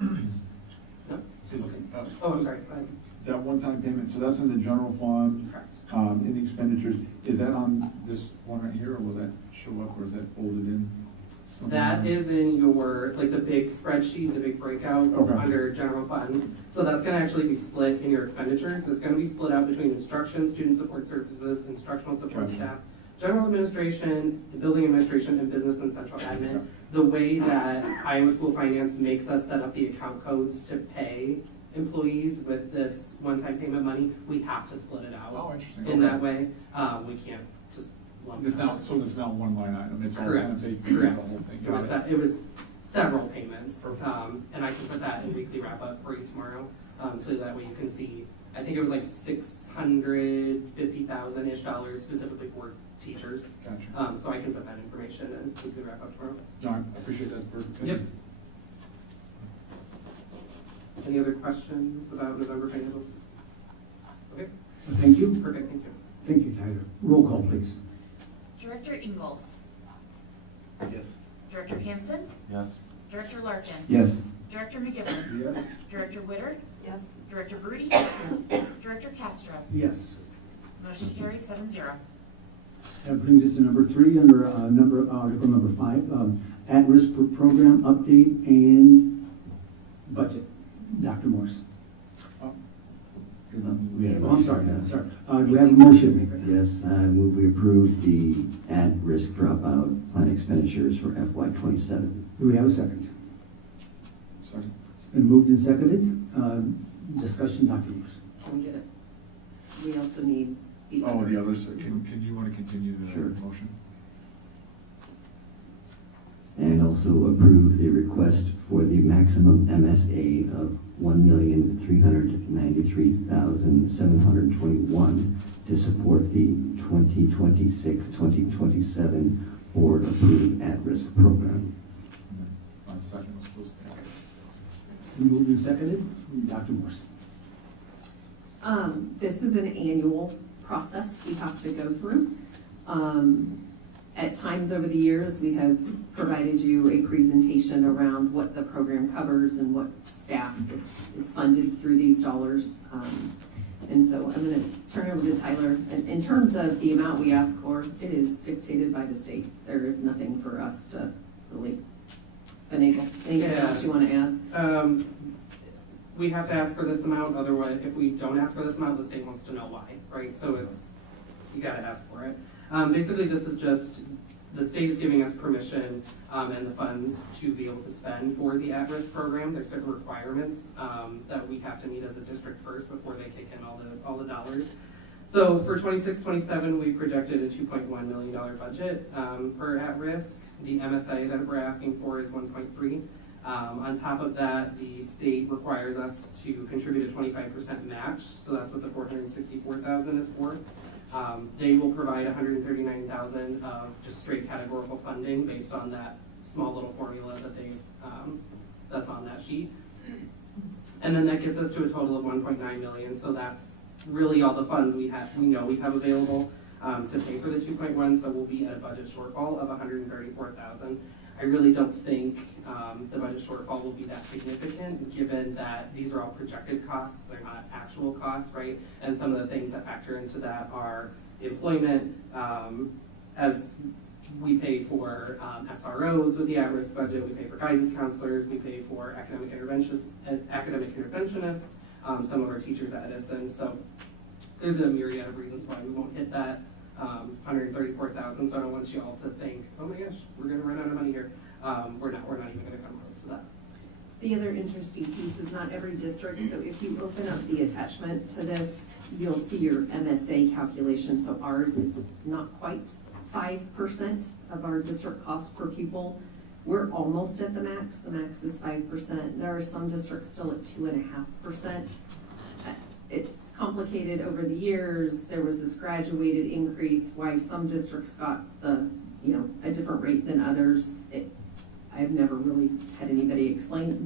No? Is, Oh, I'm sorry. Go ahead. that one-time payment, so that's in the general fund? Correct. In the expenditures, is that on this one right here, or will that show up, or is that folded in somewhere? That is in your, like the big spreadsheet, the big breakout Okay. under general fund. So that's gonna actually be split in your expenditures. It's gonna be split out between instruction, student support services, instructional support Gotcha. staff, general administration, the building administration, and business and central admin. The way that Iowa School Finance makes us set up the account codes to pay employees with this one-time payment money, we have to split it out. Oh, interesting. In Okay. that way, we can't just lump It's it now, out. so it's not one line item, it's all kind Correct, of taken, the correct. whole thing, It was, got it? it was several payments, Perfect. and I can put that in weekly wrap up for you tomorrow, so that way you can see, I think it was like $650,000-ish specifically for teachers. Gotcha. So I can put that information in weekly wrap up tomorrow. No, I appreciate that, perfect. Thank Yep. you. Any other questions about November financials? Okay, Thank you. perfect, thank you. Thank you, Tyler. Roll call, please. Director Ingalls. Yes. Director Hansen. Yes. Director Larkin. Yes. Director McGivern. Yes. Director Witter. Yes. Director Broody. Director Castro. Yes. Motion carried 7-0. That brings us to number 3, under article number 5, at-risk program update and budget. Dr. Morse. We have a Oh, I'm motion. sorry. Do we have a motion? Yes, I move we approve the at-risk dropout plan expenditures for FY '27. Do we have a second? Second. It's been moved and seconded. Discussion, Dr. Morse. Can we get it? We also need the. Oh, the others, can you want to continue the Sure. motion? And also approve the request for the maximum MSA of $1,393,721 to support the 2026-2027 board approved at-risk program. My second was supposed to. Been moved and seconded. Dr. Morse. This is an annual process we have to go through. At times over the years, we have provided you a presentation around what the program covers and what staff is funded through these dollars. And so I'm going to turn it over to Tyler. In terms of the amount we ask for, it is dictated by the state. There is nothing for us to really finagle. Anything else you want to add? We have to ask for this amount, otherwise, if we don't ask for this amount, the state wants to know why, right? So it's, you gotta ask for it. Basically, this is just, the state is giving us permission, and the funds to be able to spend for the at-risk program. There's certain requirements, that we have to meet as a district first before they kick in all the dollars. So for 26-27, we projected a $2.1 million budget, for at-risk. The MSA that we're asking for is 1.3. On top of that, the state requires us to contribute a 25% match, so that's what the $464,000 is for. They will provide $139,000 of just straight categorical funding based on that small little formula that they that's on that sheet. And then that gets us to a total of $1.9 million. So that's really all the funds we know we have available to pay for the 2.1. So we'll be at a budget shortfall of $134,000. I really don't think the budget shortfall will be that significant, given that these are all projected costs, they're not actual costs, right? And some of the things that factor into that are employment, as we pay for SROs with the at-risk budget, we pay for guidance counselors, we pay for academic interventionists, some of our teachers at Edison. So there's a myriad of reasons why we won't hit that 134,000. So I don't want you all to think, oh my gosh, we're going to run out of money here. We're not even going to come close to that. The other interesting piece is not every district, so if you open up the attachment to this, you'll see your MSA calculation. So ours is not quite 5% of our district cost per pupil. We're almost at the max. The max is 5%. There are some districts still at 2.5%. It's complicated over the years. There was this graduated increase, why some districts got a different rate than others. I've never really had anybody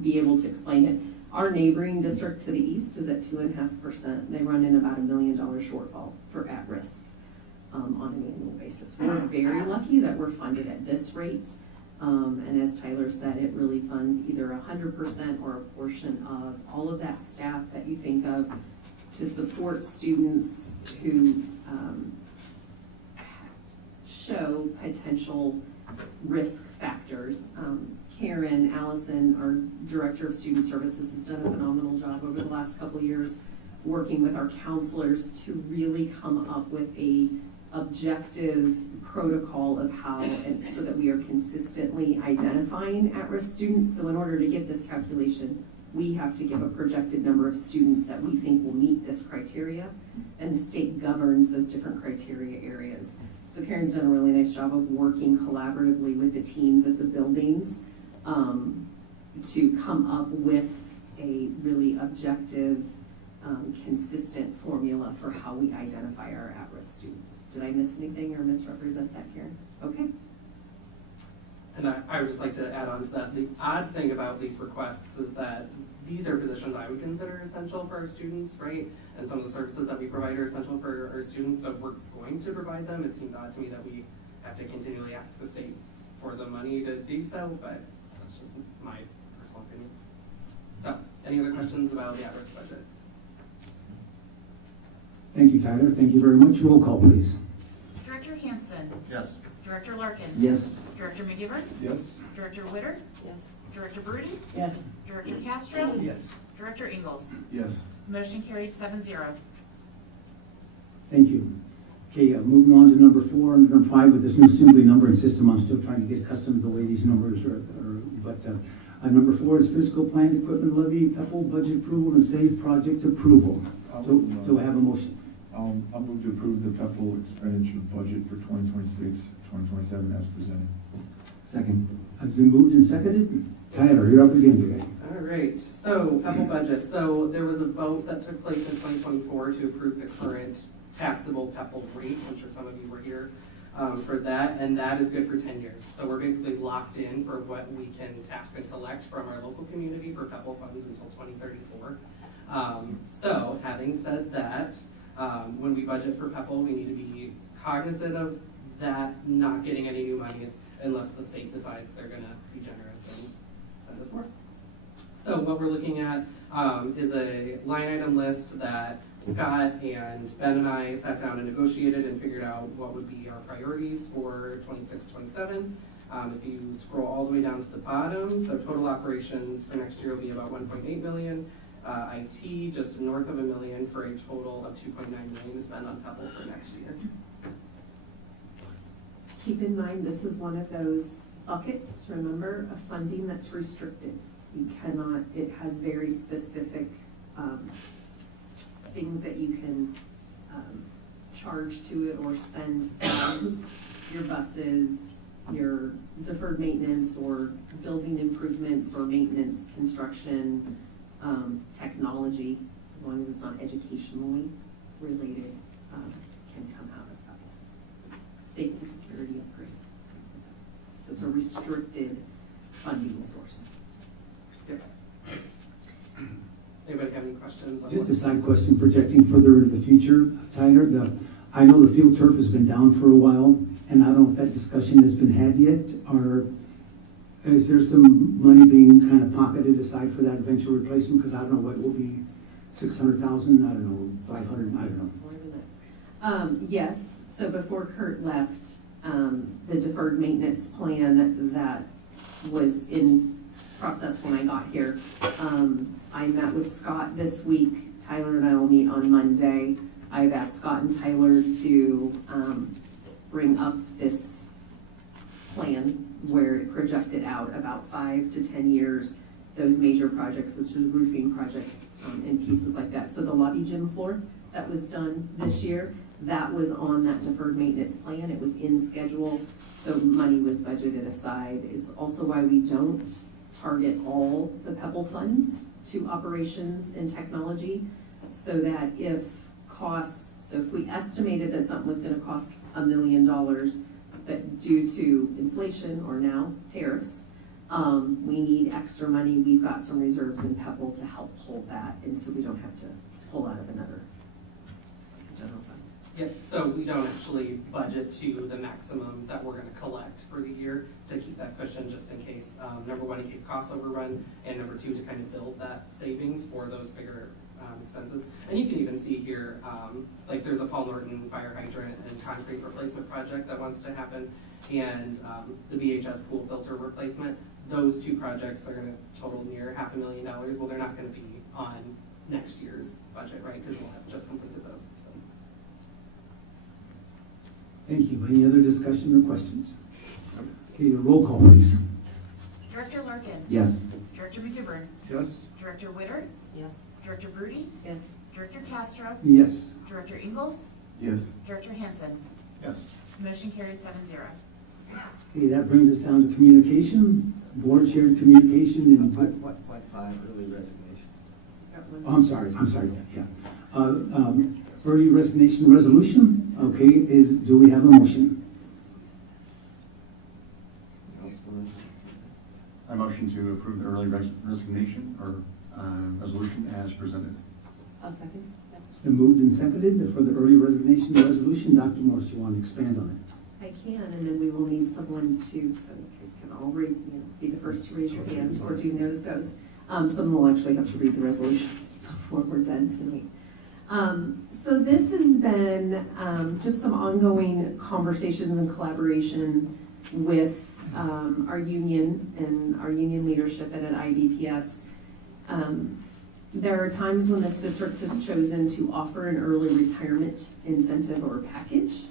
be able to explain it. Our neighboring district to the east is at 2.5%. They run in about $1 million shortfall for at-risk on an annual basis. We're very lucky that we're funded at this rate. And as Tyler said, it really funds either 100% or a portion of all of that staff that you think of to support students who show potential risk factors. Karen Allison, our Director of Student Services, has done a phenomenal job over the last couple of years working with our counselors to really come up with a objective protocol of how, and so that we are consistently identifying at-risk students. So in order to get this calculation, we have to give a projected number of students that we think will meet this criteria, and the state governs those different criteria areas. So Karen's done a really nice job of working collaboratively with the teams at the buildings to come up with a really objective, consistent formula for how we identify our at-risk students. Did I miss anything or misrepresent that, Karen? Okay. And I would just like to add on to that, the odd thing about these requests is that these are positions I would consider essential for our students, right? And some of the services that we provide are essential for our students, so if we're going to provide them, it seems odd to me that we have to continually ask the state for the money to do so, but that's just my personal opinion. So, any other questions about the at-risk budget? Thank you, Tyler. Thank you very much. Roll call, please. Director Hansen. Yes. Director Larkin. Yes. Director McGivern. Yes? Director Witter. Yes. Director Brody. Yes. Director Castro. Yes. Director Ingles. Yes. Motion carried 7-0. Thank you. Okay, moving on to number 4 and number 5 with this new assembly numbering system. I'm still trying to get accustomed to the way these numbers are but number 4 is physical plant equipment levy, PEPAL budget approval, and SAVE project approval. Do I have a motion? I'll move to approve the PEPAL expenditure budget for 2026, 2027 as presented. Second. Has been moved and seconded. Tyler, you're up again today. All right, so PEPAL budget. So there was a vote that took place in 2024 to approve the current taxable PEPAL rate. I'm sure some of you were here for that, and that is good for 10 years. So we're basically locked in for what we can tax and collect from our local community for PEPAL funds until 2034. So having said that, when we budget for PEPAL, we need to be cognizant of that not getting any new monies unless the state decides they're gonna be generous and send us more. So what we're looking at is a line item list that Scott and Ben and I sat down and negotiated and figured out what would be our priorities for 26-27. If you scroll all the way down to the bottom, so total operations for next year will be about 1.8 million. IT just north of $1 million for a total of 2.9 million to spend on PEPAL for next year. Keep in mind, this is one of those buckets, remember, of funding that's restricted. You cannot, it has very specific things that you can charge to it or spend on your buses, your deferred maintenance or building improvements or maintenance, construction, technology, as long as it's not educationally related, can come out of that. Safety, security upgrades. So it's a restricted funding source. Yep. Anybody have any questions? Just a side question, projecting further into the future, Tyler, I know the field turf has been down for a while, and I don't know if that discussion has been had yet, or is there some money being kind of pocketed aside for that eventual replacement? Because I don't know what will be 600,000, I don't know, 500, I don't know. More than that. Yes, so before Kurt left, the deferred maintenance plan that was in process when I got here, I met with Scott this week. Tyler and I will meet on Monday. I've asked Scott and Tyler to bring up this plan where it projected out about 5 to 10 years, those major projects, such as roofing projects and pieces like that. So the lobby gym floor that was done this year, that was on that deferred maintenance plan. It was in schedule, so money was budgeted aside. It's also why we don't target all the PEPAL funds to operations and technology, so that if costs, so if we estimated that something was going to cost $1 million, but due to inflation or now tariffs, we need extra money. We've got some reserves in PEPAL to help hold that, and so we don't have to pull out of another general fund. Yep, so we don't actually budget to the maximum that we're gonna collect for the year to keep that cushion just in case, number one, in case costs overrun, and number two, to kind of build that savings for those bigger expenses. And you can even see here, like there's a Paul Norton fire hydrant and concrete replacement project that wants to happen, and the BHS pool filter replacement. Those two projects are gonna total near $500,000. Well, they're not gonna be on next year's budget, right? Because we'll have just completed those, so. Thank you. Any other discussion or questions? Okay, a roll call, please. Director Larkin. Yes. Director McGivern. Yes? Director Witter. Yes. Director Broody. Yes. Director Castro. Yes. Director Ingles. Yes. Director Hansen. Yes. Motion carried 7-0. Okay, that brings us down to communication, board shared communication and. What, early resignation? Oh, I'm sorry, yeah. Early resignation resolution, okay, do we have a motion? I motion to approve the early resignation or resolution as presented. I'll second. It's been moved and seconded for the early resignation resolution. Dr. Morse, you want to expand on it? I can, and then we will need someone to, so you guys can all read, be the first to raise your hand or do nose goes. Someone will actually have to read the resolution before we're done tonight. So this has been just some ongoing conversations and collaboration with our union and our union leadership and at IBPS. There are times when this district has chosen to offer an early retirement incentive or package.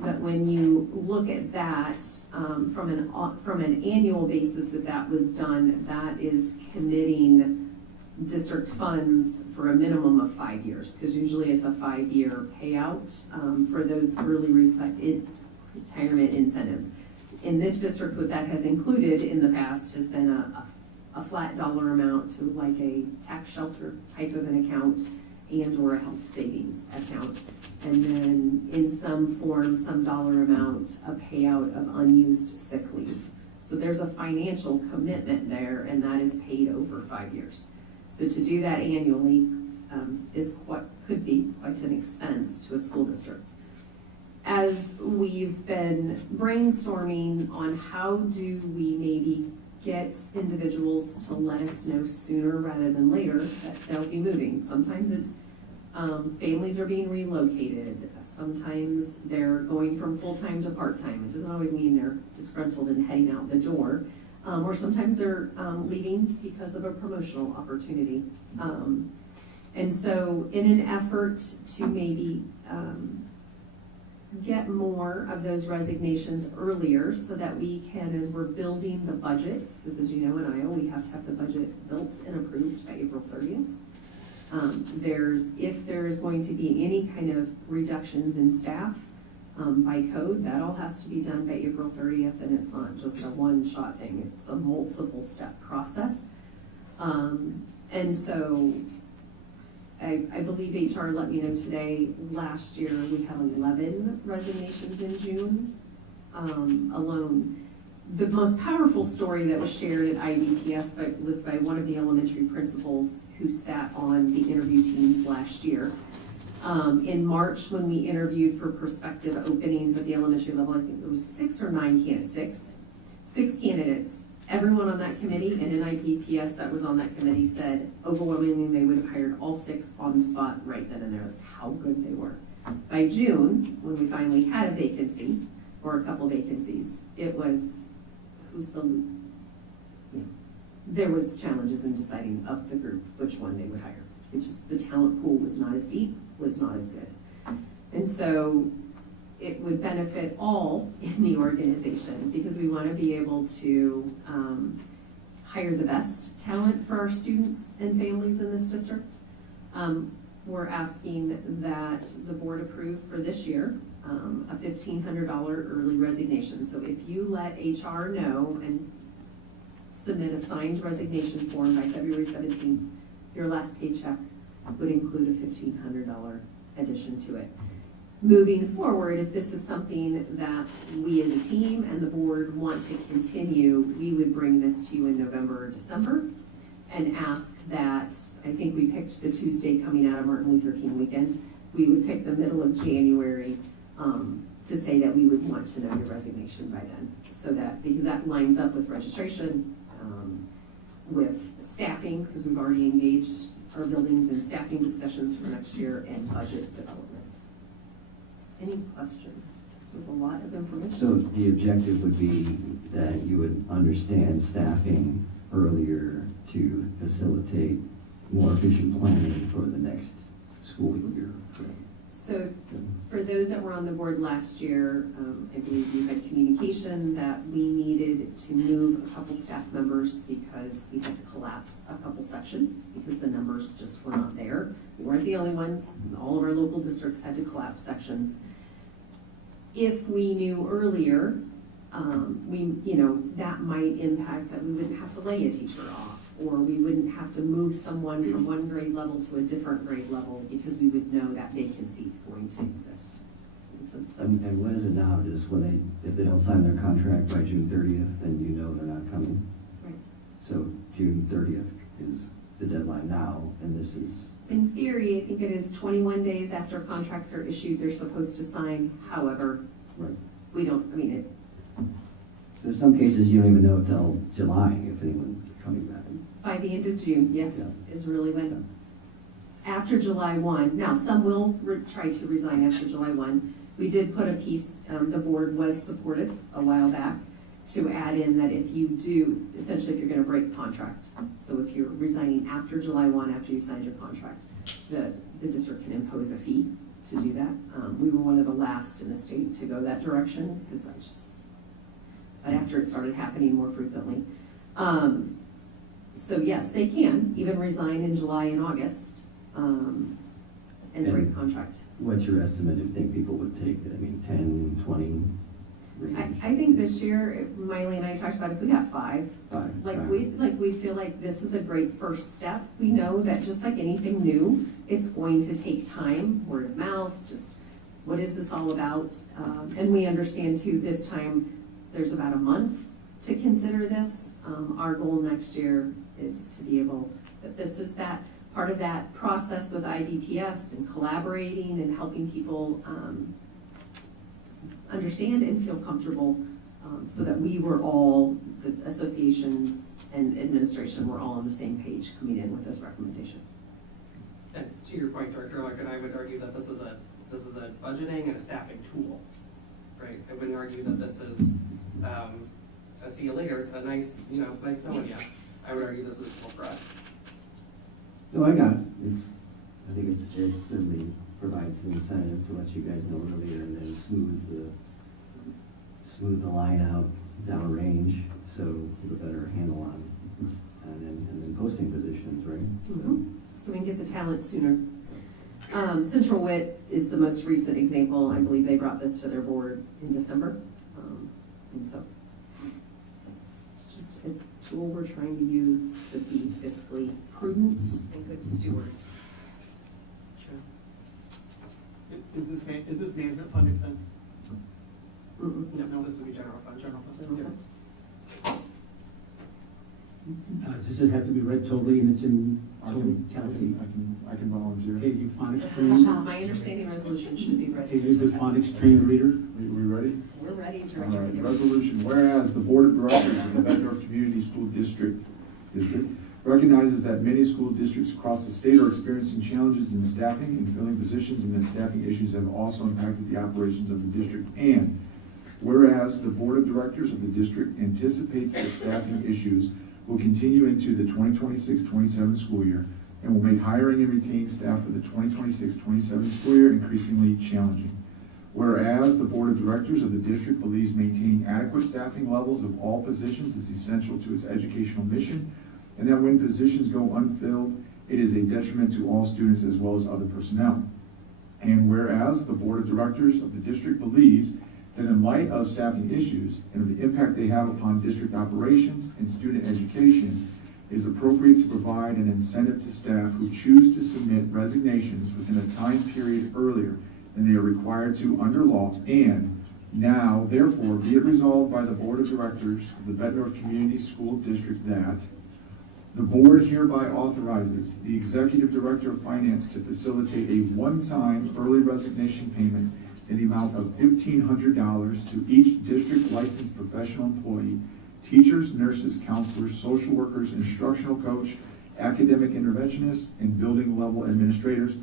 But when you look at that from an annual basis, if that was done, that is committing district funds for a minimum of 5 years, because usually it's a 5-year payout for those early retirement incentives. In this district, what that has included in the past has been a flat dollar amount to like a tax shelter type of an account and or a health savings account. And then in some form, some dollar amount, a payout of unused sick leave. So there's a financial commitment there, and that is paid over 5 years. So to do that annually could be quite an expense to a school district. As we've been brainstorming on how do we maybe get individuals to let us know sooner rather than later that they'll be moving. Sometimes it's families are being relocated. Sometimes they're going from full-time to part-time. It doesn't always mean they're disgruntled and heading out the door. Or sometimes they're leaving because of a promotional opportunity. And so in an effort to maybe get more of those resignations earlier so that we can, as we're building the budget, because as you know in Iowa, we have to have the budget built and approved by April 30th. If there's going to be any kind of reductions in staff by code, that all has to be done by April 30th, and it's not just a one-shot thing, it's a multiple-step process. And so I believe HR let me know today, last year we had 11 resignations in June alone. The most powerful story that was shared at IBPS was by one of the elementary principals who sat on the interview teams last year. In March, when we interviewed for prospective openings at the elementary level, I think there was 6 or 9 candidates, six candidates. Everyone on that committee and in IBPS that was on that committee said overwhelmingly they would have hired all 6 on the spot right then and there. That's how good they were. By June, when we finally had a vacancy or a couple vacancies, it was there was challenges in deciding of the group which one they would hire. It's just the talent pool was not as deep, was not as good. And so it would benefit all in the organization because we want to be able to hire the best talent for our students and families in this district. We're asking that the board approve for this year a $1,500 early resignation. So if you let HR know and submit a signed resignation form by February 17th, your last paycheck would include a $1,500 addition to it. Moving forward, if this is something that we as a team and the board want to continue, we would bring this to you in November or December and ask that, I think we picked the Tuesday coming out of Martin Luther King weekend, we would pick the middle of January to say that we would want to know your resignation by then. So that, because that lines up with registration, with staffing, because we've already engaged our buildings and staffing discussions for next year and budget development. Any questions? It was a lot of information. So the objective would be that you would understand staffing earlier to facilitate more efficient planning for the next school year. So for those that were on the board last year, I believe we had communication that we needed to move a couple staff members because we had to collapse a couple sections because the numbers just were not there. We weren't the only ones. All of our local districts had to collapse sections. If we knew earlier, that might impact that we wouldn't have to lay a teacher off, or we wouldn't have to move someone from one grade level to a different grade level because we would know that vacancy is going to exist. And what is it now? Just if they don't sign their contract by June 30th, then you know they're not coming? Right. So June 30th is the deadline now, and this is... In theory, I think it is 21 days after contracts are issued, they're supposed to sign. However, Right. we don't, So in some cases, you don't even know till July if anyone's coming back. by the end of June, yes, Yeah. is really when. After July 1, now some will try to resign after July 1. We did put a piece, the board was supportive a while back to add in that if you do, essentially if you're gonna break contract, so if you're resigning after July 1, after you signed your contract, the district can impose a fee to do that. We were one of the last in the state to go that direction, because but after it started happening more frequently. So yes, they can even resign in July and August, and break contract. What's your estimate if you think people would take it? I mean, 10, 20 range? I think this year, Miley and I talked about if we got five, Five. we feel like this is a great first step. We know that just like anything new, it's going to take time, word of mouth, just what is this all about? And we understand too, this time, there's about a month to consider this. Our goal next year is to be able, that this is that part of that process with IBPS and collaborating and helping people understand and feel comfortable, so that we were all, the associations and administration were all on the same page coming in with this recommendation. And to your point, Director Larkin, I would argue that this is a budgeting and a staffing tool, right? I wouldn't argue that this is a see you later, a nice knowing you. I would argue this is a tool for us. No, I got it. I think it certainly provides the incentive to let you guys know earlier and then smooth the line out downrange, so you have a better handle on, and then posting positions, right? So we can get the talent sooner. Central Wit is the most recent example. I believe they brought this to their board in December. And so it's just a tool we're trying to use to be fiscally prudent and good stewards. Is this management fund expense? No. No, this would be general fund. Does it have to be read totally and it's in I totality? can volunteer. Okay, you phonics It's trained? my understanding resolution should be Okay, ready. you're the phonics trained reader? We ready? We're ready, All Director. right, resolution, whereas the Board of Directors of the Bettendorf Community School District recognizes that many school districts across the state are experiencing challenges in staffing and filling positions, and that staffing issues have also impacted the operations of the district. And whereas the Board of Directors of the district anticipates that staffing issues will continue into the 2026-27 school year and will make hiring and retaining staff for the 2026-27 school year increasingly challenging. Whereas the Board of Directors of the district believes maintaining adequate staffing levels of all positions is essential to its educational mission, and that when positions go unfilled, it is a detriment to all students as well as other personnel. And whereas the Board of Directors of the district believes that in light of staffing issues and of the impact they have upon district operations and student education, it is appropriate to provide an incentive to staff who choose to submit resignations within a time period earlier than they are required to under law. And now, therefore, be it resolved by the Board of Directors of the Bettendorf Community School District that the board hereby authorizes the Executive Director of Finance to facilitate a one-time early resignation payment in the amount of $1,500 to each district licensed professional employee, teachers, nurses, counselors, social workers, instructional coach, academic interventionists, and building level administrators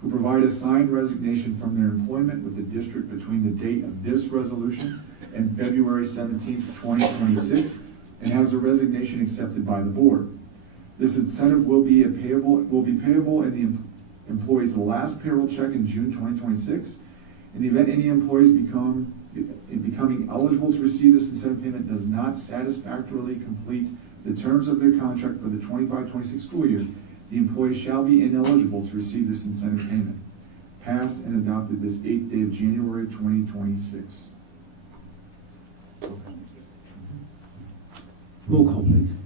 who provide a signed resignation from their employment with the district between the date of this resolution and February 17th, 2026, and has a resignation accepted by the board. This incentive will be payable in the employee's last payroll check in June 2026. In the event any employees becoming eligible to receive this incentive payment does not satisfactorily complete the terms of their contract for the 25-26 school year, the employee shall be ineligible to receive this incentive payment. Passed and adopted this 8th day of January 2026. Roll call, please.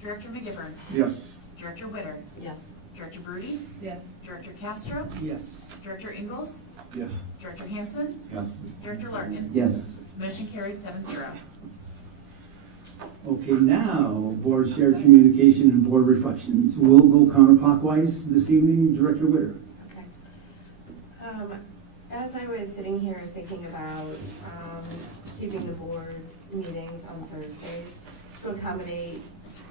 Director McGivern. Yes. Director Witter. Yes. Director Brody. Yes. Director Castro. Yes. Director Ingles. Yes. Director Hansen. Yes. Director Larkin. Yes. Motion carried 7-0. Okay, now, board shared communication and board reflections. We'll go counterclockwise this evening. Director Witter. Okay. As I was sitting here thinking about keeping the board meetings on Thursdays to accommodate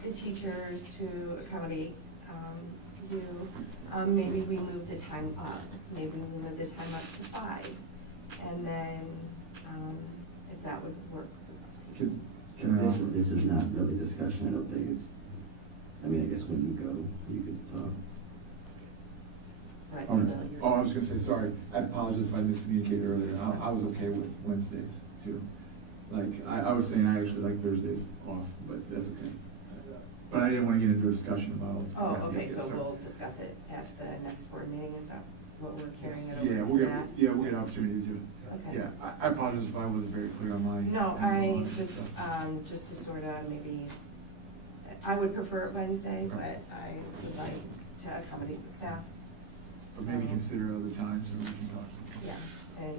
the teachers, to accommodate you, maybe we move the time up. Maybe we move the time up to 5, and then if that would work. Can I offer? This is not really discussion, I don't think it's, I mean, I guess when you go, you could talk. Right. Oh, I was gonna say, sorry, I apologize if I miscommunicated earlier. I was okay with Wednesdays too. Like, I was saying I actually like Thursdays off, but that's okay. But I didn't wanna get into a discussion about. Oh, okay, so sorry. we'll discuss it at the next board meeting, is that what we're carrying it Yeah, over to that? we'll get an opportunity to. Okay. Yeah, I apologize if I wasn't very clear on my. No, end I on just, stuff. just to sort of maybe, I would prefer Wednesday, but I would like to accommodate the staff. But maybe So, consider other times so we can talk. Yeah, and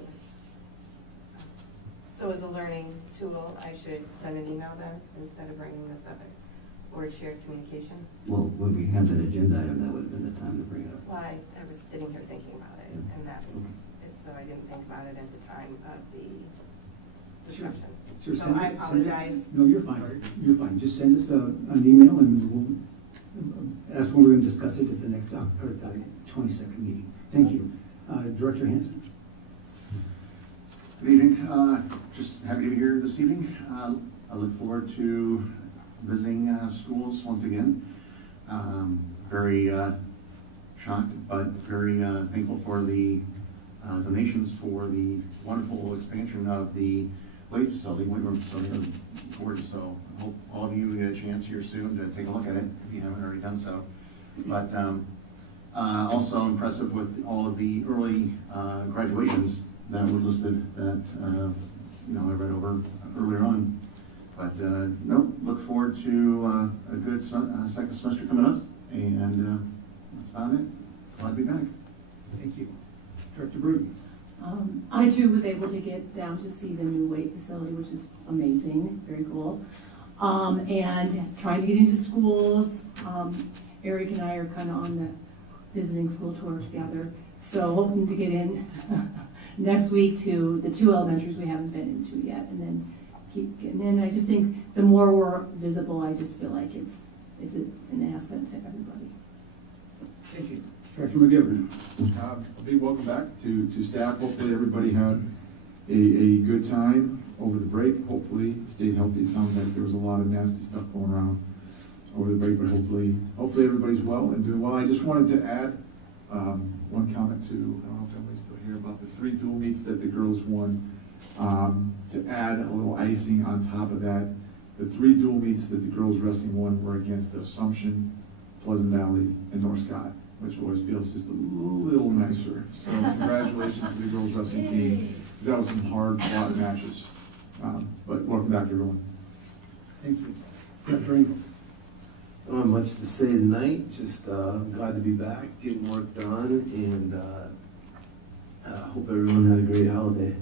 so as a learning tool, I should send an email then, instead of bringing this up at board shared communication? Well, when we had that agenda item, that would have been the time to bring it up. Well, I was sitting here thinking about it, Yeah. and that's, so I didn't think about it at the time of the discussion. Sure, So send I it- apologize. No, you're fine. You're fine. Just send us an email and we'll, that's when we're going to discuss it at the next, or at the 22nd meeting. Thank you. Director Hansen. Good evening. Just happy to be here this evening. I look forward to visiting schools once again. Very shocked, but very thankful for the donations for the wonderful expansion of the weight room facility of the board. So I hope all of you get a chance here soon to take a look at it if you haven't already done so. But also impressive with all of the early graduations that were listed that I read over earlier on. But no, look forward to a good second semester coming up, and that's about it. Glad to be back. Thank you. Director Brody. I too was able to get down to see the new weight facility, which is amazing, very cool. And trying to get into schools. Eric and I are kind of on the visiting school tour together. So hoping to get in next week to the 2 elementaries we haven't been into yet, and then keep getting in. I just think the more we're visible, I just feel like it's an asset to everybody. Thank you. Director McGivern. A big welcome back to staff. Hopefully everybody had a good time over the break. Hopefully stayed healthy. It sounds like there was a lot of nasty stuff going around over the break, but hopefully everybody's well and doing well. I just wanted to add one comment to, I don't know if anybody's still here, about the 3 dual meets that the girls won. To add a little icing on top of that, the 3 dual meets that the girls wrestling won were against Assumption, Pleasant Valley, and North Scott, which always feels just a little nicer. So congratulations to the girls wrestling team. That was some hard fought matches. But welcome back, everyone. Thank you. Director Ingles. I don't have much to say tonight, just glad to be back, getting work done, and hope everyone had a great holiday.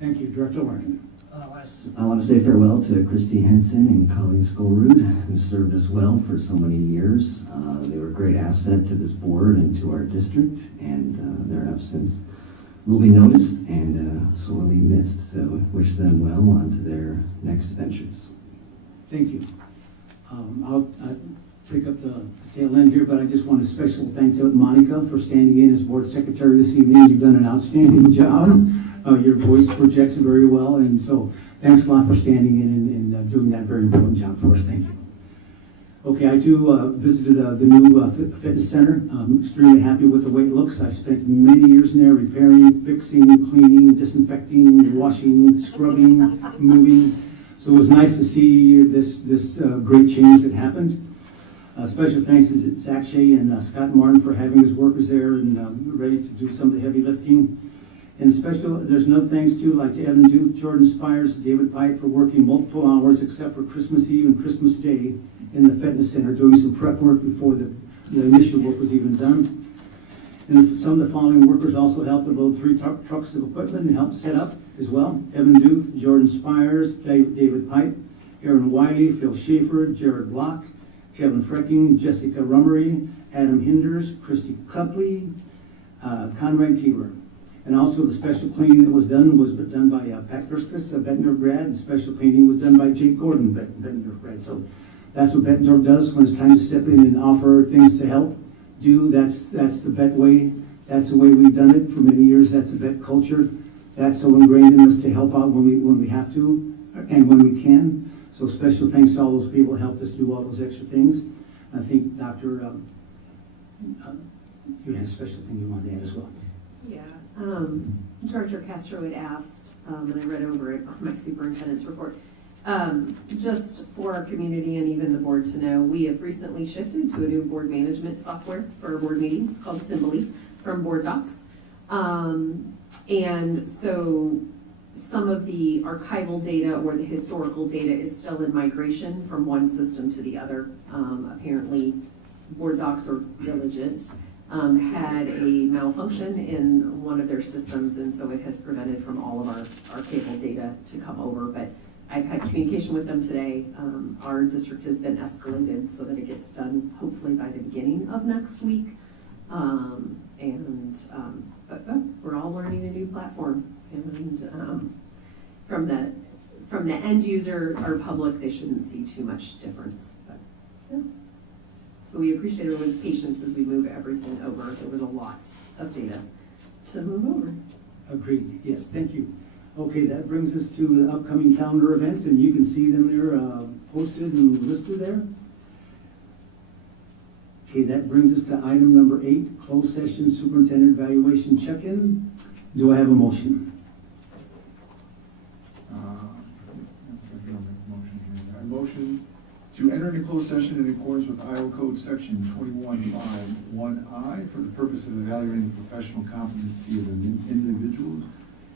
Thank you. Director Larkin. I want to say farewell to Christy Henson and Colleen Skolrud, who served us well for so many years. They were a great asset to this board and to our district, and their absence will be noticed and sorely missed. So wish them well on to their next ventures. Thank you. pick up the tail end here, but I just want a special thank to Monica for standing in as board secretary this evening. You've done an outstanding job. Your voice projects very well, and so thanks a lot for standing in and doing that very important job for us. Thank you. Okay, I too visited the new fitness center. I'm extremely happy with the way it looks. I spent many years in there repairing, fixing, cleaning, disinfecting, washing, scrubbing, moving. So it was nice to see this great change that happened. Special thanks to Zach Shea and Scott Martin for having his workers there and ready to do some of the heavy lifting. And there's no thanks to like to Evan Duth, Jordan Spires, David Pike for working multiple hours except for Christmas Eve and Christmas Day in the fitness center, doing some prep work before the initial work was even done. And some of the following workers also helped to load 3 trucks of equipment and help set up as well. Evan Duth, Jordan Spires, David Pike, Aaron Wiley, Phil Schaefer, Jared Block, Kevin Frecking, Jessica Rummery, Adam Hinders, Christy Cupley, Conrad Keeler. And also the special cleaning that was done by Pat Gerskus, a Bettendorf grad, and special painting was done by Jake Gordon, Bettendorf grad. So that's what Bettendorf does when it's time to step in and offer things to help do. That's the Bett way. That's the way we've done it for many years. That's the Bett culture. That's so ingrained in us to help out when we have to and when we can. So special thanks to all those people who helped us do all those extra things. I think Dr. You had a special thing you wanted to add as well. Yeah. Director Castro had asked, and I read over it on my superintendent's report, just for our community and even the board to know, we have recently shifted to a new board management software for our board meetings called Symbly from Board Docs. And so some of the archival data or the historical data is still in migration from one system to the other. Apparently, Board Docs are diligent. Had a malfunction in one of their systems, and so it has prevented from all of our cable data to come over. But I've had communication with them today. Our district has been escalated so that it gets done hopefully by the beginning of next week. But we're all learning a new platform, and from the end user or public, they shouldn't see too much difference. But yeah. So we appreciate everyone's patience as we move everything over. There was a lot of data to move over. Agreed. Yes, thank you. Okay, that brings us to the upcoming calendar events, and you can see them there posted and listed there. Okay, that brings us to item number 8, closed session superintendent evaluation check-in. Do I have a motion? A motion to enter into closed session in accordance with Iowa Code Section 21.1I for the purpose of evaluating the professional competency of an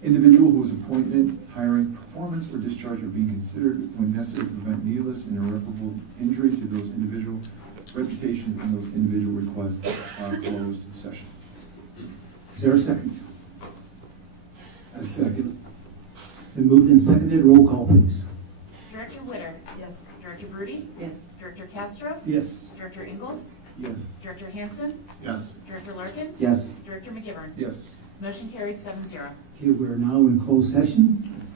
individual whose appointment, hiring, performance, or discharge are being considered when necessary to prevent needless and irreparable injury to those individual reputations and those individual requests are closed session. Is there a second? A second. Then moved and seconded. Roll call, please. Director Witter? Yes. Director Broody? Yes. Director Castro? Yes. Director Ingles? Yes. Director Hansen? Yes. Director Larkin? Yes. Director McGivern? Yes. Motion carried 7-0. Okay, we're now in closed session.